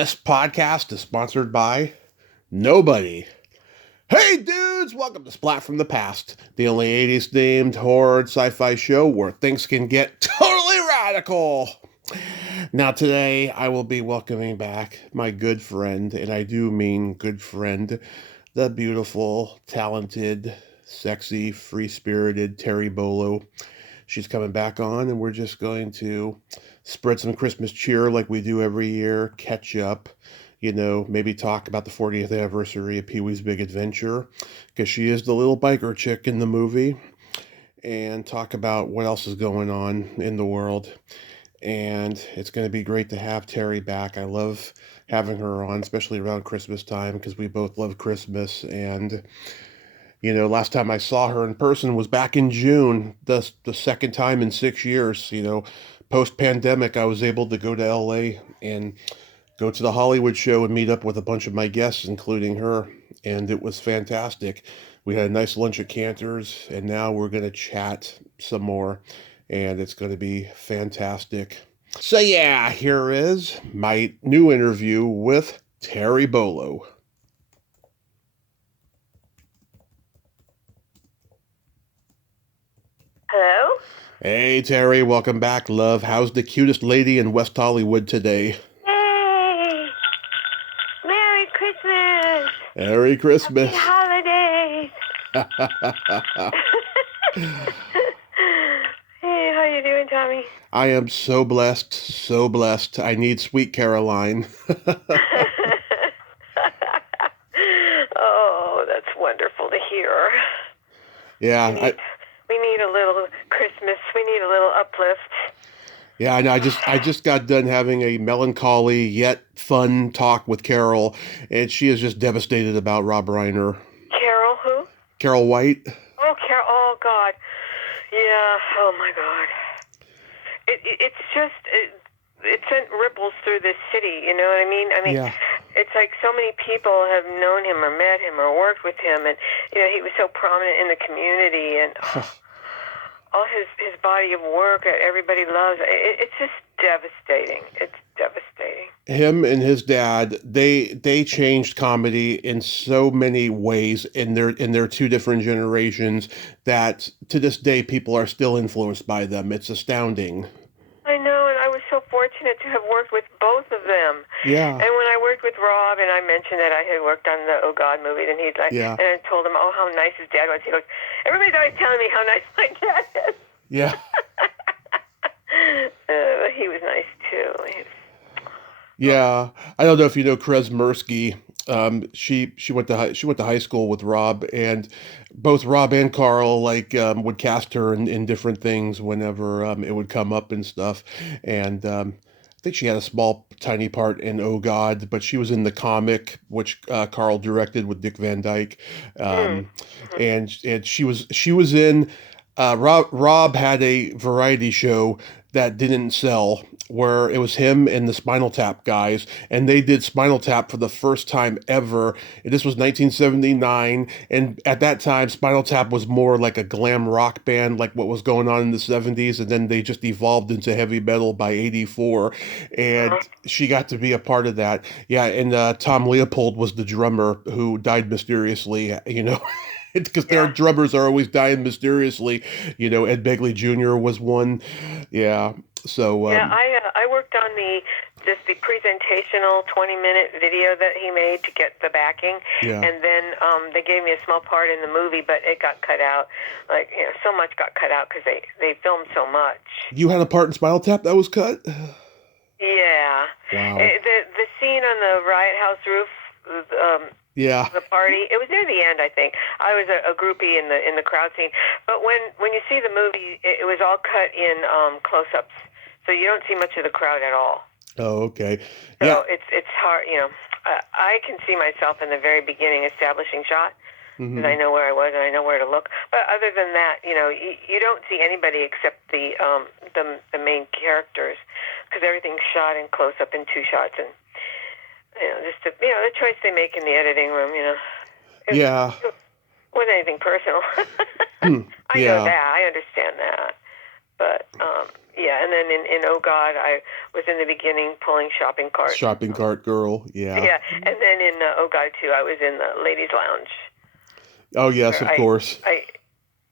This podcast is sponsored by nobody. Hey dudes, welcome to Splat from the Past, the only 80s themed horror and sci-fi show where things can get totally radical. Now today I will be welcoming back my good friend, and I do mean good friend, the beautiful, talented, sexy, free-spirited Terry Bolo. She's coming back on, and we're just going to spread some Christmas cheer like we do every year, catch up, maybe talk about the 40th anniversary of Pee-wee's Big Adventure, because she is the little biker chick in the movie, and talk about what else is going on in the world. And it's going to be great to have Terry back. I love having her on, especially around Christmas time, because we both love Christmas. And last time I saw her in person was back in June, the second time in 6 years. Post-pandemic, I was able to go to LA and go to the Hollywood show and meet up with a bunch of my guests, including her. And it was fantastic. We had a nice lunch at Cantor's, and now we're going to chat some more. And it's going to be fantastic. So yeah, here is my new interview with Terry Bolo. Hello? Hey, Terry, welcome back, love. How's the cutest lady in West Hollywood today? Hey! Merry Christmas! Merry Christmas. Happy holidays! Hey, how you doing, Tommy? I am so blessed, so blessed. I need Sweet Caroline. Oh, that's wonderful to hear. Yeah, we need a little Christmas. We need a little uplift. Yeah, I know. I just got done having a melancholy yet fun talk with Carol, and she is just devastated about Rob Reiner. Carol who? Carol White. Oh, Carol. Oh, God. Yeah. Oh, my God. It's just... It sent ripples through this city, you know what I mean? Yeah. It's like so many people have known him or met him or worked with him, and, he was so prominent in the community, and all his body of work that everybody loves. It's just devastating. It's devastating. Him and his dad, they changed comedy in so many ways in their two different generations that to this day people are still influenced by them. It's astounding. I know, and I was so fortunate to have worked with both of them. Yeah. And when I worked with Rob, and I mentioned that I had worked on the Oh God movies, and he's like, yeah. And I told him, how nice his dad was. He goes, everybody's always telling me how nice my dad is. Yeah. He was nice too. Yeah, I don't know if you know Krez Mirsky. She went to high school with Rob, and both Rob and Carl would cast her in different things whenever it would come up and stuff. And I think she had a small, tiny part in Oh God, but she was in the comic which Carl directed with Dick Van Dyke, and she was in. Rob had a variety show that didn't sell, where it was him and the Spinal Tap guys, and they did Spinal Tap for the first time ever. And this was 1979, and at that time, Spinal Tap was more like a glam rock band, like what was going on in the 70s, and then they just evolved into heavy metal by 84, and she got to be a part of that. Yeah, and Tom Leopold was the drummer who died mysteriously, because their drummers are always dying mysteriously. Ed Begley Jr. was one. Yeah. So I worked on the presentational 20-minute video that he made to get the backing, and then they gave me a small part in the movie, but it got cut out. So much got cut out because they filmed so much. You had a part in Spinal Tap that was cut? Yeah. Wow. The scene on the Riot House roof. The party. It was near the end, I think. I was a groupie in the crowd scene, but when you see the movie, it was all cut in close-ups, so you don't see much of the crowd at all. Oh, okay. So it's hard. I can see myself in the very beginning establishing shot, because I know where I was and I know where to look. But other than that, you don't see anybody except the main characters, because everything's shot in close-up in two shots and. The choice they make in the editing room, It wasn't anything personal. I know that. I understand that. But, Yeah, and then in Oh God, I was in the beginning pulling shopping carts. Shopping cart girl, yeah. Yeah, and then in Oh God 2, I was in the ladies' lounge. Oh yes, of course.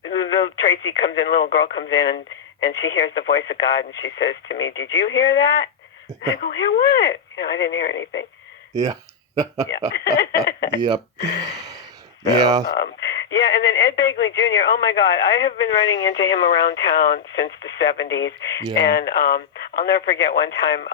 Little Tracy comes in, little girl comes in, and she hears the voice of God, and she says to me, "Did you hear that?" And I go, "Hear what?" I didn't hear anything. Yeah. Yeah. Yep. So, yeah. Yeah, and then Ed Begley Jr., oh my God, I have been running into him around town since the 70s. Yeah. And I'll never forget one time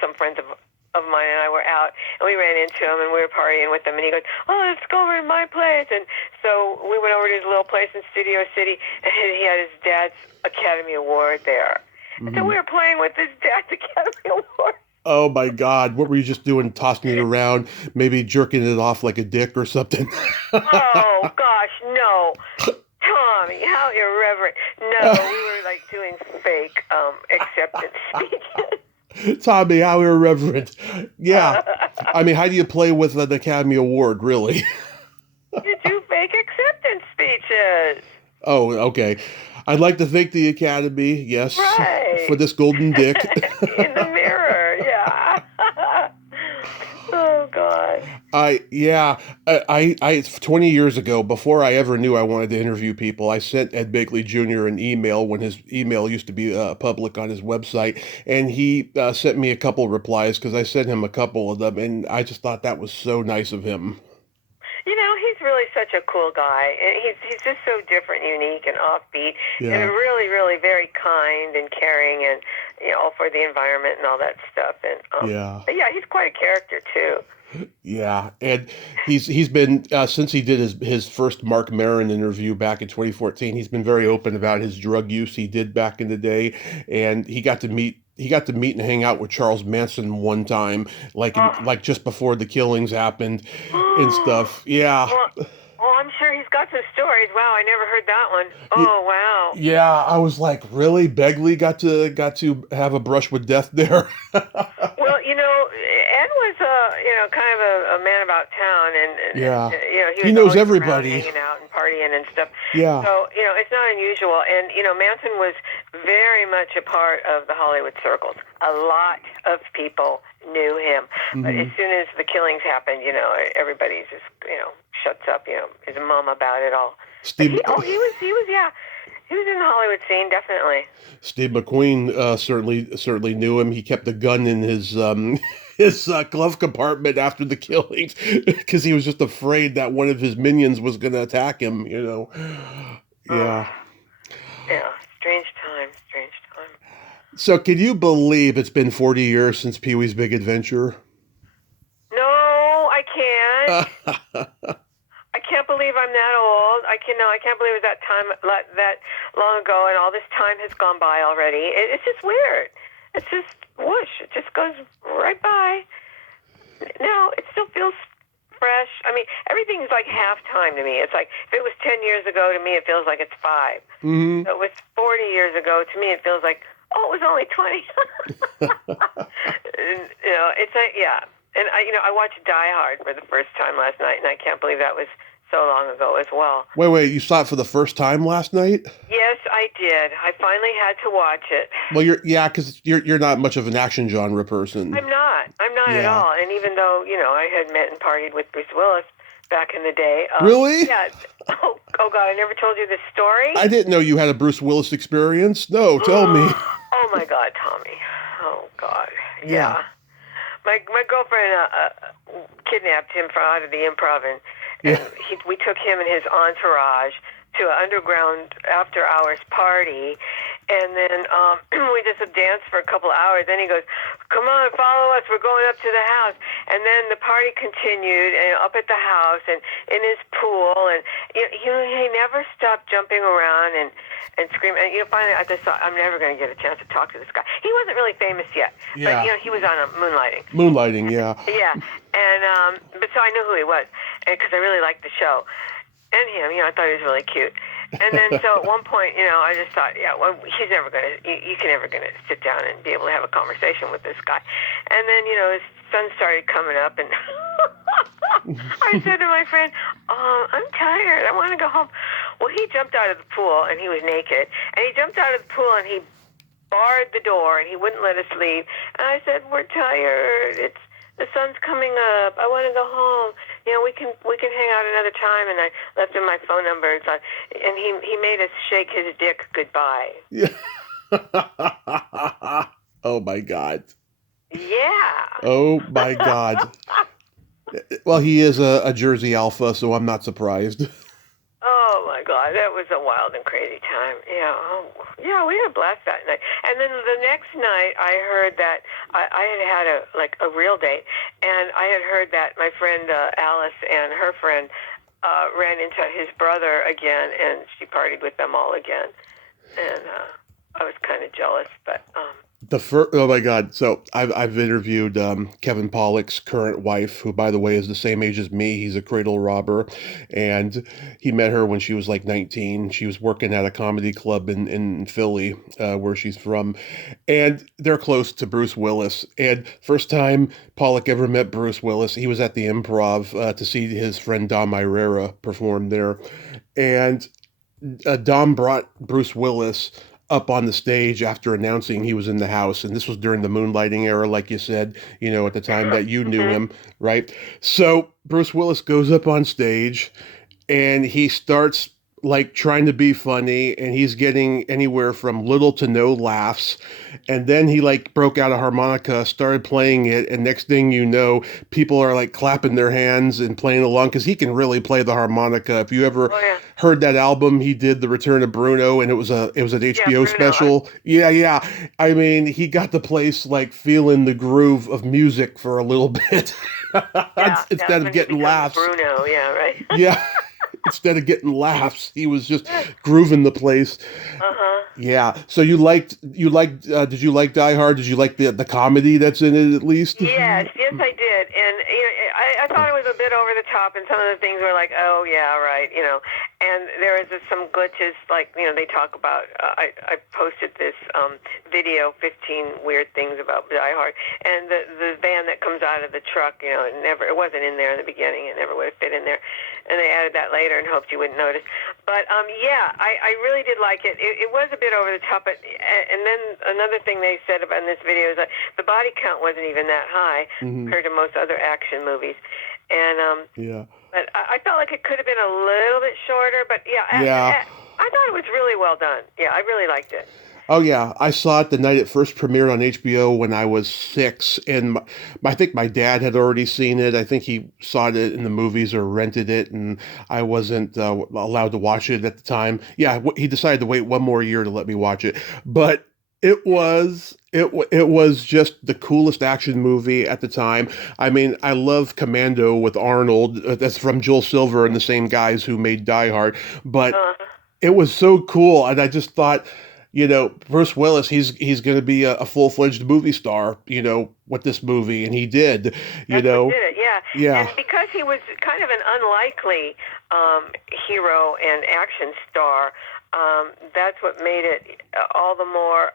some friends of mine and I were out, and we ran into him, and we were partying with him, and he goes, "Oh, let's go over to my place." And so we went over to his little place in Studio City, and he had his dad's Academy Award there. Mm-hmm. And so we were playing with his dad's Academy Award. Oh my God, what were you just doing, tossing it around, maybe jerking it off like a dick or something? Oh gosh, no. Tommy, how irreverent. No, we were like doing fake acceptance speeches. Tommy, how irreverent. Yeah. I mean, how do you play with an Academy Award, really? You do fake acceptance speeches. Oh, okay. I'd like to thank the Academy, yes, right. for this golden dick. In the mirror, yeah. Oh, God. I 20 years ago, before I ever knew I wanted to interview people, I sent Ed Begley Jr. an email when his email used to be public on his website, and he sent me a couple replies because I sent him a couple of them, and I just thought that was so nice of him. He's really such a cool guy. He's just so different, unique, and offbeat, and really, really very kind and caring, and all for the environment and all that stuff. And but yeah, he's quite a character too. Yeah, and he's been since he did his first Marc Maron interview back in 2014. He's been very open about his drug use he did back in the day, and he got to meet and hang out with Charles Manson one time, like just before the killings happened and stuff. Yeah. Well, I'm sure he's got some stories. Wow, I never heard that one. Oh, wow. Yeah, I was like, really? Begley got to have a brush with death there? Well, Ed was kind of a man about town, and he knows everybody, hanging out and partying and stuff. Yeah. So it's not unusual, and Manson was very much a part of the Hollywood circles. A lot of people knew him, but as soon as the killings happened, everybody just shuts up. His mom about it all. He was in the Hollywood scene, definitely. Steve McQueen certainly knew him. He kept a gun in his glove compartment after the killings because he was just afraid that one of his minions was going to attack him. Yeah. Yeah, strange time. So, can you believe it's been 40 years since Pee-wee's Big Adventure? No, I can't. I can't believe I'm that old. I can't believe it was that long ago, and all this time has gone by already. It's just weird. It's just whoosh. It just goes right by. No, it still feels fresh. I mean, everything is like half time to me. It's like if it was 10 years ago, to me it feels like it's 5. Mm-hmm. So it was 40 years ago. To me, it feels like, oh, it was only 20. And, it's like, yeah. And I watched Die Hard for the first time last night, and I can't believe that was so long ago as well. Wait, you saw it for the first time last night? Yes, I did. I finally had to watch it. Well, because you're not much of an action genre person. I'm not at all. And even though I had met and partied with Bruce Willis back in the day. Really? Yeah. Oh God, I never told you this story. I didn't know you had a Bruce Willis experience. No, tell me. Oh my God, Tommy. Oh God. Yeah. My girlfriend kidnapped him from out of the Improv, and we took him and his entourage to an underground after-hours party, and then we just danced for a couple hours. Then he goes, "Come on, follow us. We're going up to the house." And then the party continued, and up at the house and in his pool, and he never stopped jumping around and screaming. And finally, I just thought, I'm never going to get a chance to talk to this guy. He wasn't really famous yet, but he was on Moonlighting. Moonlighting, yeah. Yeah, and but so I knew who he was, because I really liked the show. And him, I thought he was really cute. And then, so at one point, I just thought, he's never going to, you can never going to sit down and be able to have a conversation with this guy. And then, his son started coming up, and I said to my friend, I'm tired. I want to go home. Well, he jumped out of the pool, and he was naked. And he jumped out of the pool, and he barred the door, and he wouldn't let us leave. And I said, "We're tired. The sun's coming up. I want to go home. We can hang out another time." And I left him my phone number, and he made us shake his dick goodbye. Yeah. Oh my God. Yeah. Oh my God. Well, he is a Jersey Alpha, so I'm not surprised. Oh my God, that was a wild and crazy time. Yeah, we had a blast that night. And then the next night, I heard that I had a real date, and I had heard that my friend Alice and her friend ran into his brother again, and she partied with them all again. And I was kind of jealous, but. Oh my God! So I've interviewed Kevin Pollak's current wife, who, by the way, is the same age as me. He's a cradle robber, and he met her when she was like 19. She was working at a comedy club in Philly, where she's from, and they're close to Bruce Willis. And first time Pollak ever met Bruce Willis, he was at the Improv to see his friend Dom Irrera perform there, and Dom brought Bruce Willis up on the stage after announcing he was in the house. And this was during the moonlighting era, like you said, at the time that you knew him, right? So Bruce Willis goes up on stage and he starts like trying to be funny, and he's getting anywhere from little to no laughs. And then he like broke out a harmonica, started playing it, and next thing you know, people are like clapping their hands and playing along, because he can really play the harmonica. If you ever heard that album he did, The Return of Bruno, and it was an HBO special. Yeah. I mean, he got the place like feeling the groove of music for a little bit. Instead of getting laughs. Bruno, yeah, right. Yeah. Instead of getting laughs, he was just grooving the place. Yeah. So did you like Die Hard? Did you like the comedy that's in it at least? Yes, I did. And I thought it was a bit over the top, and some of the things were like, oh yeah, right, And there was just some glitches, like they talk about. I posted this video, 15 weird things about Die Hard, and the van that comes out of the truck, it wasn't in there in the beginning. It never would have fit in there, and they added that later and hoped you wouldn't notice. But I really did like it. It was a bit over the top, and then another thing they said about in this video is that the body count wasn't even that high compared to most other action movies. And but I felt like it could have been a little bit shorter. But I thought it was really well done. Yeah, I really liked it. Oh yeah, I saw it the night it first premiered on HBO when I was 6, and I think my dad had already seen it. I think he saw it in the movies or rented it, and I wasn't allowed to watch it at the time. Yeah, he decided to wait one more year to let me watch it, but it was just the coolest action movie at the time. I mean, I love Commando with Arnold. That's from Joel Silver and the same guys who made Die Hard, but it was so cool, and I just thought, Bruce Willis, he's going to be a full-fledged movie star, with this movie, and he did, He did it, yeah. And because he was kind of an unlikely hero and action star, that's what made it all the more,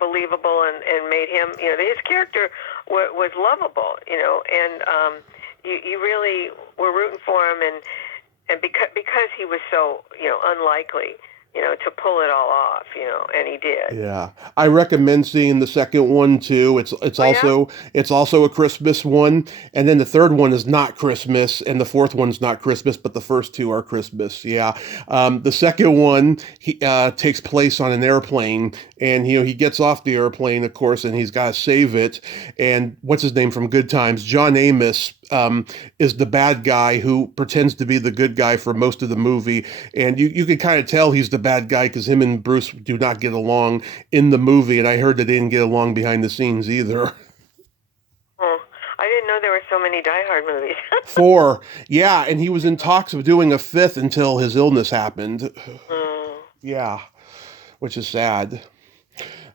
believable and made him, his character was lovable, and you really were rooting for him, and because he was so, unlikely, to pull it all off, and he did. Yeah, I recommend seeing the second one too. It's also a Christmas one, and then the third one is not Christmas, and the fourth one's not Christmas, but the first two are Christmas. Yeah, the second one takes place on an airplane, and he gets off the airplane, of course, and he's got to save it. And what's his name from Good Times? John Amos is the bad guy who pretends to be the good guy for most of the movie, and you can kind of tell he's the bad guy because him and Bruce do not get along in the movie, and I heard that they didn't get along behind the scenes either. Oh, I didn't know there were so many Die Hard movies. 4, yeah, and he was in talks of doing a 5th until his illness happened. Yeah, which is sad.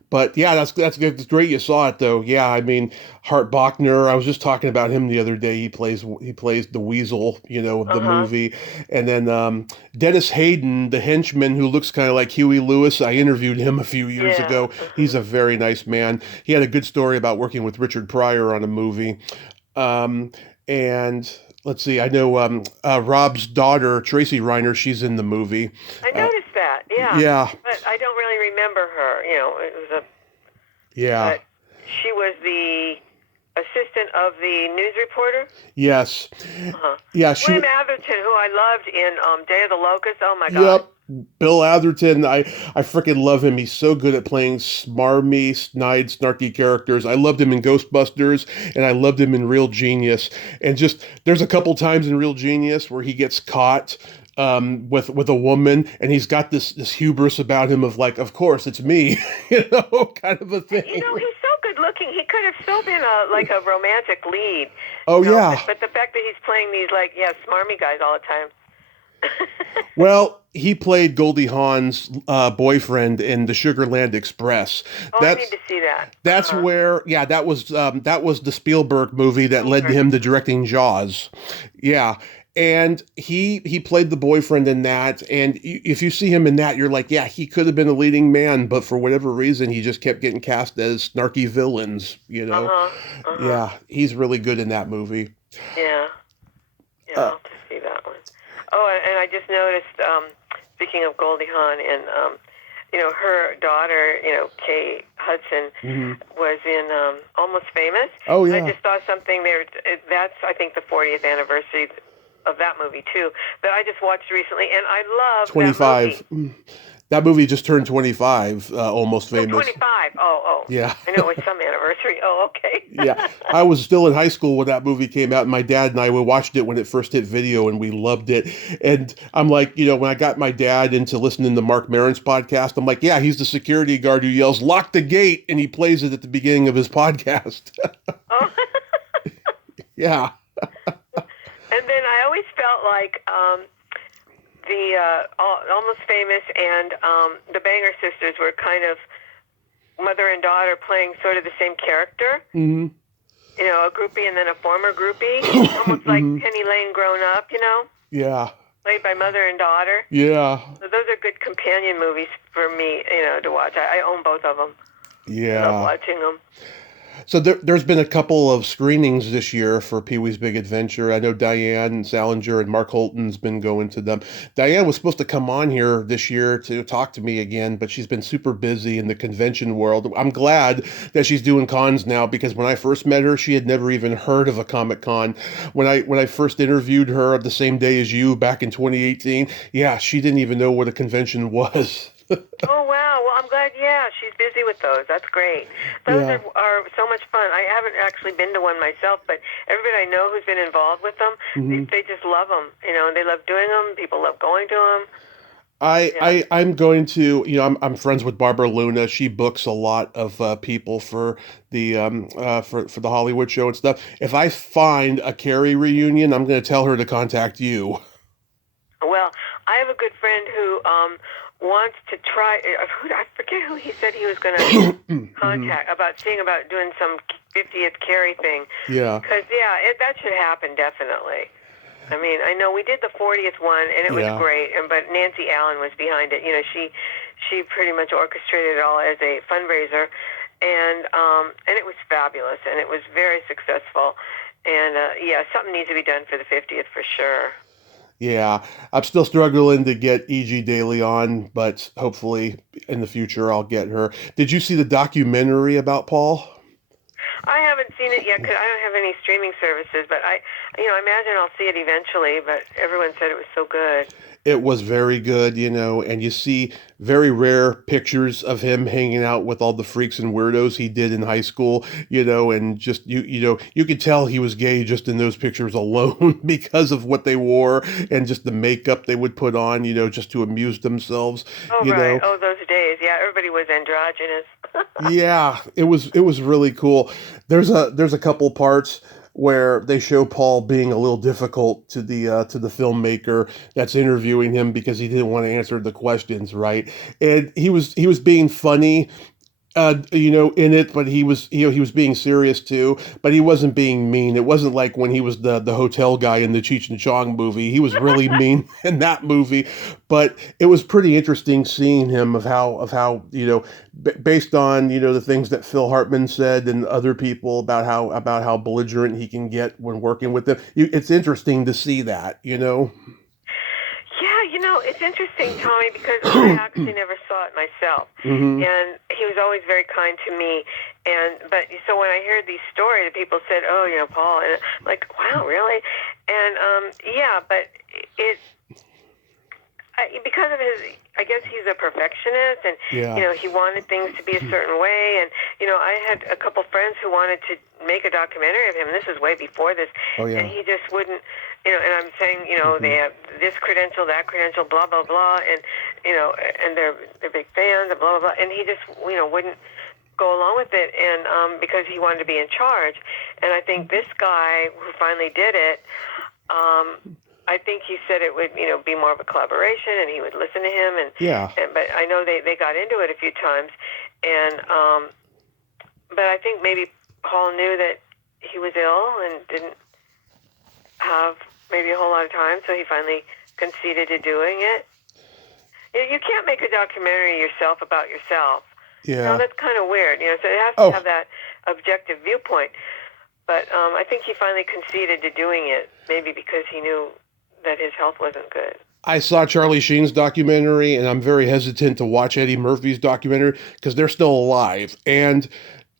But yeah, that's good. It's great you saw it though. Yeah, I mean, Hart Bochner, I was just talking about him the other day. He plays the Weasel, of the movie. And then Dennis Hayden, the henchman who looks kind of like Huey Lewis. I interviewed him a few years ago. He's a very nice man. He had a good story about working with Richard Pryor on a movie. And let's see. I know Rob's daughter, Tracy Reiner, she's in the movie. I noticed that, yeah. Yeah. But I don't really remember her. It was Yeah. But she was the assistant of the news reporter. Yes. Uh-huh. Yeah. William Atherton, who I loved in Day of the Locust. Oh my God. Yep. Bill Atherton, I freaking love him. He's so good at playing smarmy, snide, snarky characters. I loved him in Ghostbusters, and I loved him in Real Genius. And just there's a couple times in Real Genius where he gets caught with a woman, and he's got this hubris about him of like, of course it's me, kind of a thing. He's so good looking. He could have still been a romantic lead. Oh yeah. But the fact that he's playing these smarmy guys all the time. Well, he played Goldie Hawn's boyfriend in the Sugarland Express. I need to see that. That's where, that was the Spielberg movie that led to him to directing Jaws. Yeah. And he played the boyfriend in that. And if you see him in that, you're like, yeah, he could have been a leading man, but for whatever reason, he just kept getting cast as snarky villains, Yeah, he's really good in that movie. Yeah. Yeah, I'll have to see that one. Oh, and I just noticed, speaking of Goldie Hawn, and her daughter, Kay Hudson, was in Almost Famous. Oh yeah. I just saw something there. That's I think the 40th anniversary of that movie too. That I just watched recently, and I love 25. That movie. That movie just turned 25, Almost Famous. 25. Oh. Yeah. I know it was some anniversary. Oh, okay. Yeah. I was still in high school when that movie came out, and my dad and I, we watched it when it first hit video, and we loved it. And I'm like, when I got my dad into listening to Mark Maron's podcast, I'm like, yeah, he's the security guard who yells, "Lock the gate," and he plays it at the beginning of his podcast. Oh. Yeah. And then I always felt like the Almost Famous and the Banger Sisters were kind of mother and daughter playing sort of the same character. Mm-hmm. A groupie and then a former groupie. Almost like Penny Lane grown up, Yeah. Played by mother and daughter. Yeah. So those are good companion movies for me, to watch. I own both of them. Yeah. I love watching them. So there's been a couple of screenings this year for Pee-wee's Big Adventure. I know Diane Salinger and Mark Holton's been going to them. Diane was supposed to come on here this year to talk to me again, but she's been super busy in the convention world. I'm glad that she's doing cons now, because when I first met her, she had never even heard of a Comic-Con. When I first interviewed her the same day as you back in 2018, she didn't even know what a convention was. Oh, wow. Well, I'm glad, she's busy with those. That's great. Those are so much fun. I haven't actually been to one myself, but everybody I know who's been involved with them, they just love them. They love doing them. People love going to them. I'm going to, I'm friends with Barbara Luna. She books a lot of people for the for the Hollywood show and stuff. If I find a Carrie reunion, I'm going to tell her to contact you. Well, I have a good friend who wants to try. I forget who he said he was going to contact about doing some 50th Carrie thing. Yeah. Because that should happen definitely. I mean, I know we did the 40th one and it was great, but Nancy Allen was behind it. She pretty much orchestrated it all as a fundraiser, and it was fabulous and it was very successful. And something needs to be done for the 50th for sure. Yeah, I'm still struggling to get E.G. Daily on, but hopefully in the future I'll get her. Did you see the documentary about Paul? I haven't seen it yet because I don't have any streaming services, but I imagine I'll see it eventually, but everyone said it was so good. It was very good, and you see very rare pictures of him hanging out with all the freaks and weirdos he did in high school, and just, you could tell he was gay just in those pictures alone because of what they wore and just the makeup they would put on, just to amuse themselves. Oh, right. Oh, those days. Yeah, everybody was androgynous. Yeah, it was really cool. There's a couple parts where they show Paul being a little difficult to the filmmaker that's interviewing him because he didn't want to answer the questions, right? And he was being funny In it, but he was, he was being serious too, but he wasn't being mean. It wasn't like when he was the hotel guy in the Cheech and Chong movie. He was really mean in that movie, but it was pretty interesting seeing him of how based on the things that Phil Hartman said and other people about how belligerent he can get when working with them. It's interesting to see that. Yeah, it's interesting, Tommy, because I actually never saw it myself, Hmm. and he was always very kind to me. But so when I heard these stories, people said, "Oh, Paul," and I'm like, "Wow, really?" And yeah, but it because of his, I guess he's a perfectionist, and Yeah. he wanted things to be a certain way. And I had a couple friends who wanted to make a documentary of him. This was way before this, Oh and yeah. he just wouldn't. And I'm saying, they Hmm. have this credential, that credential, blah blah blah, and and they're big fans, and blah blah blah, and he just wouldn't go along with it, and because he wanted to be in charge. And I think this guy who finally did it. I think he said it would, be more of a collaboration, and he would listen to him, Yeah. but I know they got into it a few times, and but I think maybe Paul knew that he was ill and didn't have maybe a whole lot of time, so he finally conceded to doing it. You can't make a documentary yourself about yourself. Yeah. That's kind of weird, so it has to Oh, have that objective viewpoint. But I think he finally conceded to doing it, maybe because he knew that his health wasn't good. I saw Charlie Sheen's documentary, and I'm very hesitant to watch Eddie Murphy's documentary because they're still alive. And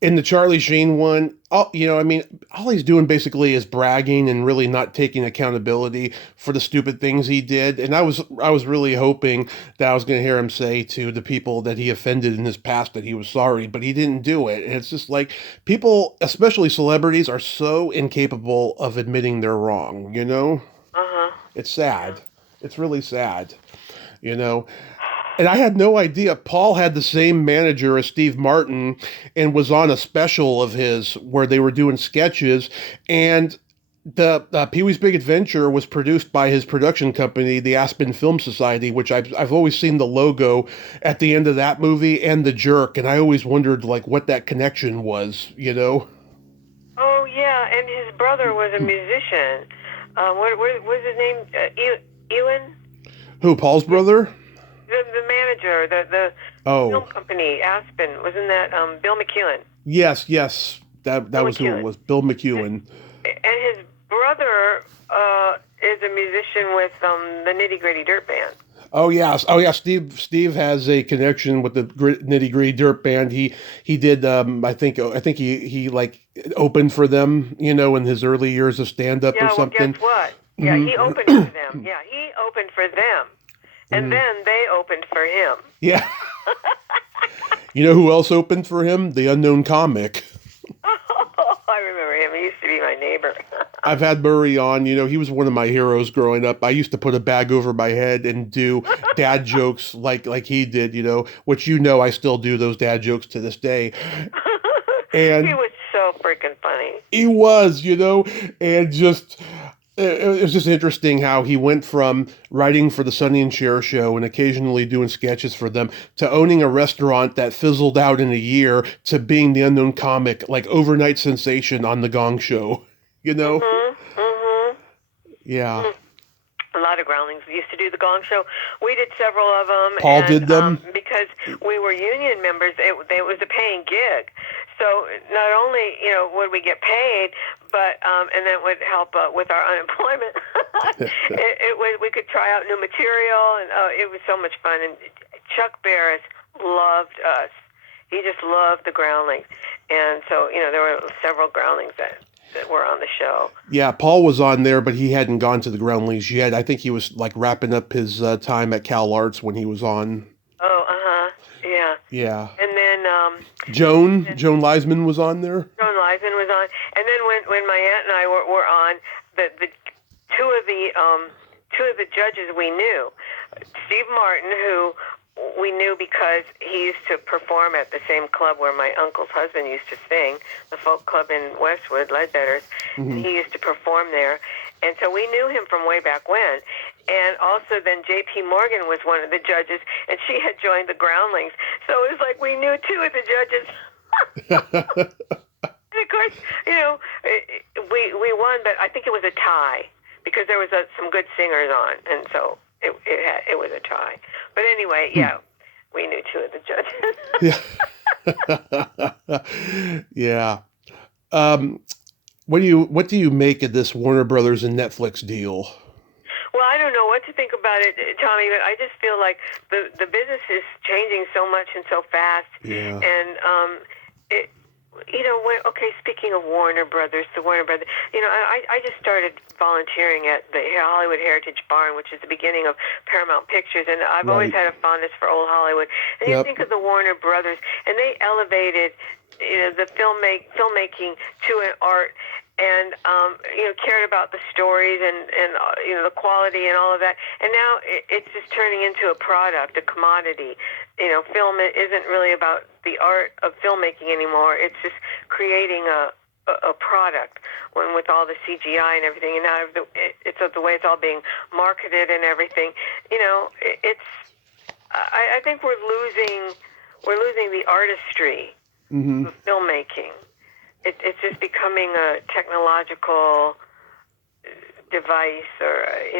in the Charlie Sheen one, all he's doing basically is bragging and really not taking accountability for the stupid things he did. And I was really hoping that I was going to hear him say to the people that he offended in his past that he was sorry, but he didn't do it. And it's just like people, especially celebrities, are so incapable of admitting they're wrong. Uh-huh. It's Yeah. sad. It's really sad, you know. And I had no idea Paul had the same manager as Steve Martin and was on a special of his where they were doing sketches. And the Pee Wee's Big Adventure was produced by his production company, the Aspen Film Society, which I've always seen the logo at the end of that movie and The Jerk. And I always wondered like what that connection was. Oh, yeah, and his brother was a musician. What was his name? Ewan? Who, Paul's brother? The manager, the film Oh, company, Aspen. Wasn't that Bill McEwen? yes, yes. That Bill was who it McEwen. was, Bill McEwen. And his brother is a musician with the Nitty Gritty Dirt Band. Oh yes, oh yeah. Steve has a connection with the Nitty Gritty Dirt Band. He did. I think he like opened for them. In his early years of stand up or Yeah, well, guess something. what? Yeah, Hmm. he opened for them. Yeah, he opened for them. And Hmm. then they opened for him. Yeah. You know who else opened for him? The Unknown Comic. Oh, I remember him. He used to be my neighbor. I've had Murray on. He was one of my heroes growing up. I used to put a bag over my head and do dad jokes like he did. Which I still do those dad jokes to this day. He And was so freaking funny. he was, and just it was just interesting how he went from writing for the Sonny and Cher show and occasionally doing sketches for them to owning a restaurant that fizzled out in a year to being the Unknown Comic, like overnight sensation on the Gong Show. You know? Mm-hmm. Yeah. A lot of groundlings. We used to do the Gong Show. We did several of them, Paul and did them. because we were union members, it was a paying gig. So not only would we get paid, but and that would help with our unemployment. We could try out new material, and it was so much fun. And Chuck Barris loved us. He just loved the groundlings, and so there were several groundlings that were on the show. Yeah, Paul was on there, but he hadn't gone to the Groundlings yet. I think he was like wrapping up his time at Cal Arts when he was on. Oh, uh-huh. Yeah. Yeah. And then Joan Leisman was on there. John Lyson was on. And then when my aunt and I were on, the two of the judges we knew, Steve Martin, who we knew because he used to perform at the same club where my uncle's husband used to sing, the folk club in Westwood, Ledbetter's. Mm-hmm. He used to perform there. And so we knew him from way back when. And also then J.P. Morgan was one of the judges, and she had joined the Groundlings. So it was like we knew two of the judges. And of course, we won, but I think it was a tie because there was some good singers on, and so it was a tie. But anyway, yeah, we knew two of the judges. Yeah. What do you make of this Warner Brothers and Netflix deal? Well, I don't know what to think about it, Tommy, but I just feel like the business is changing so much and so fast. Yeah. And speaking of Warner Brothers, I just started volunteering at the Hollywood Heritage Barn, which is the beginning of Paramount Pictures, and I've always had a fondness for old Hollywood. And you think of the Warner Brothers, and they elevated the filmmaking to an art, and cared about the stories and the quality and all of that. And now it's just turning into a product, a commodity. Film isn't really about the art of filmmaking anymore. It's just creating a product with all the CGI and everything. And now it's the way it's all being marketed and everything. I think we're losing the artistry of filmmaking. It's just becoming a technological device, or I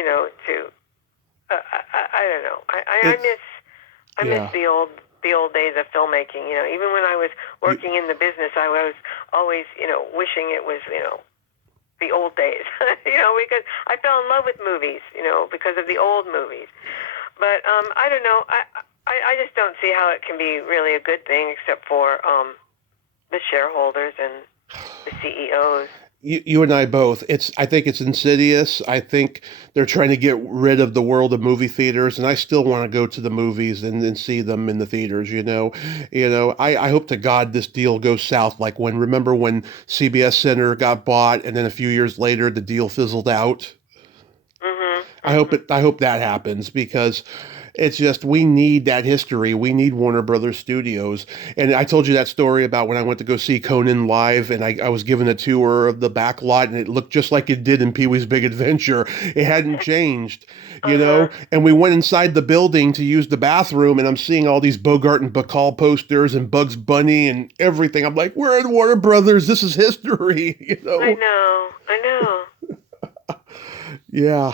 don't know. I miss the old days of filmmaking. Even when I was working in the business, I was always wishing it was the old days. Because I fell in love with movies. Because of the old movies. But I don't know. I just don't see how it can be really a good thing, except for the shareholders and the CEOs. You and I both. I think it's insidious. I think they're trying to get rid of the world of movie theaters, and I still want to go to the movies and see them in the theaters. I hope to God this deal goes south. Like remember when CBS Center got bought, and then a few years later the deal fizzled out. Mm-hmm. I hope that happens, because it's just, we need that history. We need Warner Brothers Studios. And I told you that story about when I went to go see Conan live, and I was given a tour of the back lot, and it looked just like it did in Pee-wee's Big Adventure. It hadn't changed, And we went inside the building to use the bathroom, and I'm seeing all these Bogart and Bacall posters and Bugs Bunny and everything. I'm like, we're in Warner Brothers. This is history, I know. Yeah.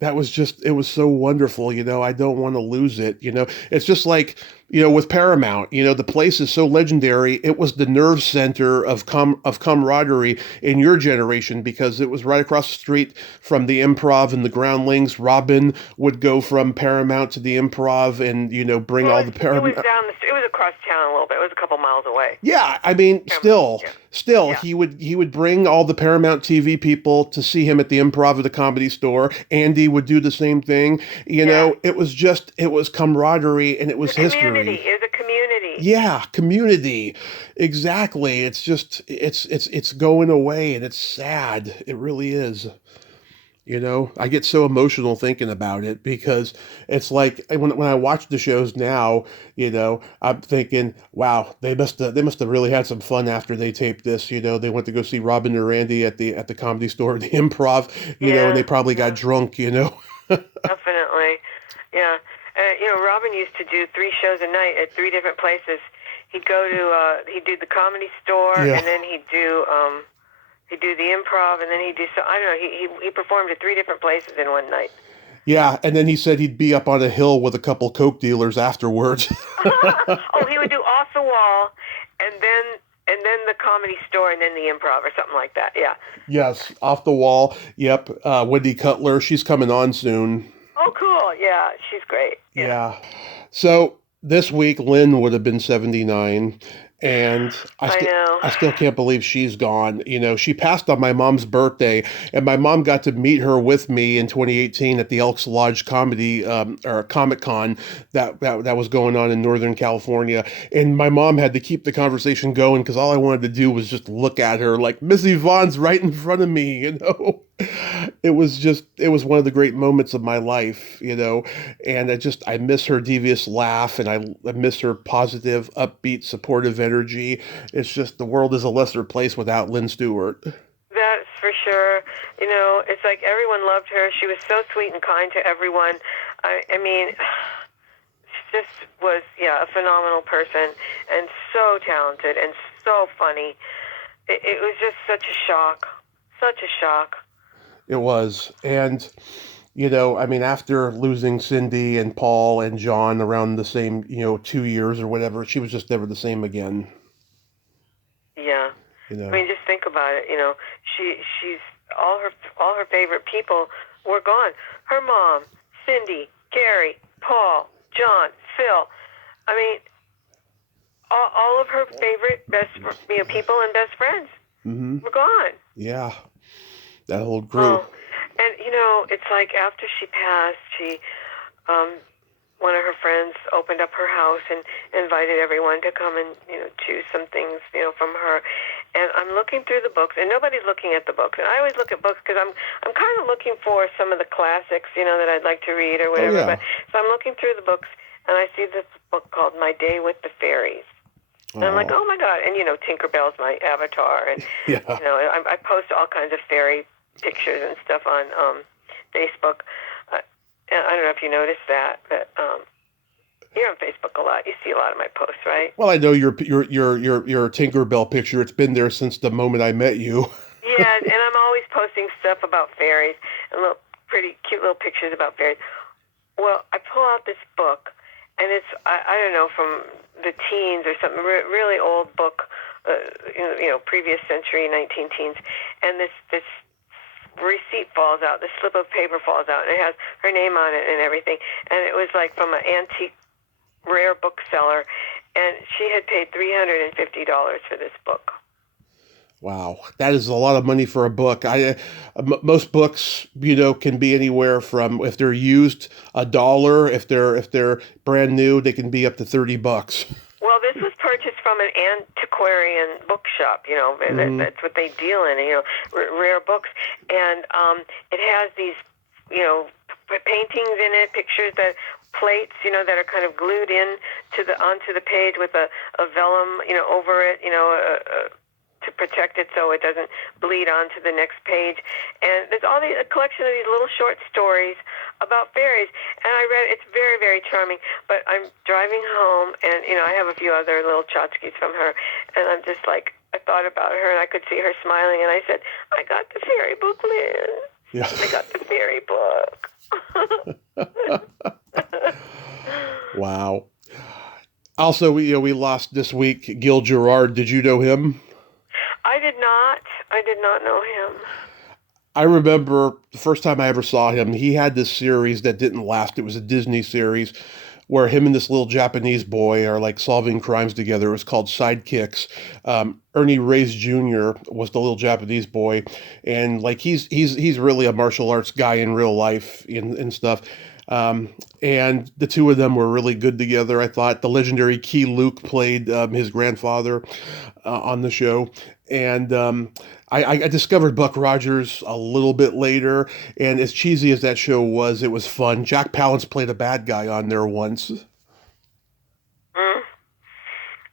That was it was so wonderful, I don't want to lose it, It's just like, with Paramount, the place is so legendary. It was the nerve center of camaraderie in your generation, because it was right across the street from the Improv and the Groundlings. Robin would go from Paramount to the Improv and, bring all the Paramount. It was across town a little bit. It was a couple miles away. Yeah, I mean, still, he would bring all the Paramount TV people to see him at the Improv at the Comedy Store. Andy would do the same thing. It was camaraderie, and it was history. It was a community. Yeah, community. Exactly. It's just, it's going away, and it's sad. It really is. I get so emotional thinking about it, because it's like when I watch the shows now, I'm thinking, wow, they must have really had some fun after they taped this. They went to go see Robin or Randy at the Comedy Store, at the Improv, and they probably got drunk, Definitely, yeah. Robin used to do 3 shows a night at 3 different places. He'd do the Comedy Store, and then he'd do the Improv, and then he'd do he performed at 3 different places in one night. Yeah, and then he said he'd be up on a hill with a couple coke dealers afterwards. Oh, he would do Off the Wall, and then the Comedy Store, and then the Improv, or something like that. Yeah. Yes, Off the Wall. Yep. Wendy Cutler, she's coming on soon. Oh, cool. Yeah, she's great. Yeah. So this week, Lynne would have been 79. And I still can't believe she's gone. She passed on my mom's birthday, and my mom got to meet her with me in 2018 at the Elks Lodge Comedy or Comic Con that was going on in Northern California. And my mom had to keep the conversation going, because all I wanted to do was just look at her like, Miss Yvonne's right in front of me, It was one of the great moments of my life, and I miss her devious laugh, and I miss her positive, upbeat, supportive energy. It's just, the world is a lesser place without Lynne Stewart. That's for sure. It's like everyone loved her. She was so sweet and kind to everyone. I mean, she just was, a phenomenal person and so talented and so funny. It was just such a shock. Such a shock. It was. And, I mean, after losing Cindy and Paul and John around the same, 2 years or whatever, she was just never the same again. Yeah. I mean, just think about it. She's all her favorite people were gone. Her mom, Cindy, Gary, Paul, John, Phil. I mean, all of her favorite people and best friends were gone. Yeah, that whole group. Oh, and it's like after she passed, one of her friends opened up her house and invited everyone to come and choose some things from her. And I'm looking through the books, and nobody's looking at the books. And I always look at books because I'm kind of looking for some of the classics, that I'd like to read or whatever. Oh, yeah. So I'm looking through the books, and I see this book called My Day with the Fairies. And I'm like, oh my God! And Tinkerbell's my avatar, and Yeah. I post all kinds of fairy pictures and stuff on Facebook. I don't know if you noticed that, but you're on Facebook a lot. You see a lot of my posts, right? Well, I know your Tinkerbell picture. It's been there since the moment I met you. Yeah, and I'm always posting stuff about fairies and little pretty cute little pictures about fairies. Well, I pull out this book, and it's I don't know, from the teens or something, really old book, previous century, 19 teens, and this receipt falls out, the slip of paper falls out, and it has her name on it and everything. And it was like from an antique, rare bookseller, and she had paid $350 for this book. Wow, that is a lot of money for a book. Most books, can be anywhere from, if they're used, $1. If they're brand new, they can be up to $30. Well, this was purchased from an antiquarian bookshop. That's what they deal in. Rare books, and it has these, paintings in it, pictures plates, that are kind of glued onto the page with a vellum, over it, to protect it so it doesn't bleed onto the next page. And there's a collection of these little short stories about fairies. And I read it. It's very, very charming. But I'm driving home, and, I have a few other little tchotchkes from her. And I'm just like, I thought about her, and I could see her smiling. And I said, I got the fairy book, Lynn. Yeah. I got the fairy book. Wow. Also, we lost this week Gil Gerard. Did you know him? I did not know him. I remember the first time I ever saw him, he had this series that didn't last. It was a Disney series where him and this little Japanese boy are like solving crimes together. It was called Sidekicks. Ernie Reyes Jr. was the little Japanese boy. And like, he's really a martial arts guy in real life and stuff. And the two of them were really good together. I thought the legendary Key Luke played his grandfather on the show. And I discovered Buck Rogers a little bit later, and as cheesy as that show was, it was fun. Jack Palance played a bad guy on there once. Yeah,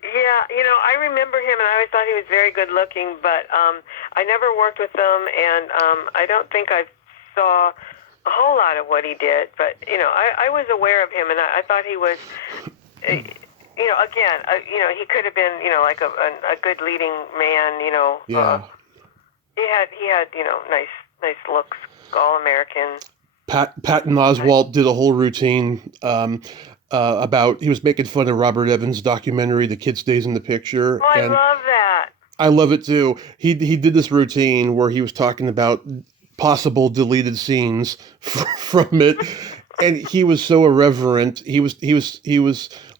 I remember him, and I always thought he was very good looking, but I never worked with him, and I don't think I saw a whole lot of what he did, but, I was aware of him, and I thought he was... he could have been, like a good leading man, Yeah. He had, nice looks, all American. Patton Oswalt did a whole routine about, he was making fun of Robert Evans' documentary, The Kid Stays in the Picture. Oh, I love that. I love it too. He did this routine where he was talking about possible deleted scenes from it. And he was so irreverent. He was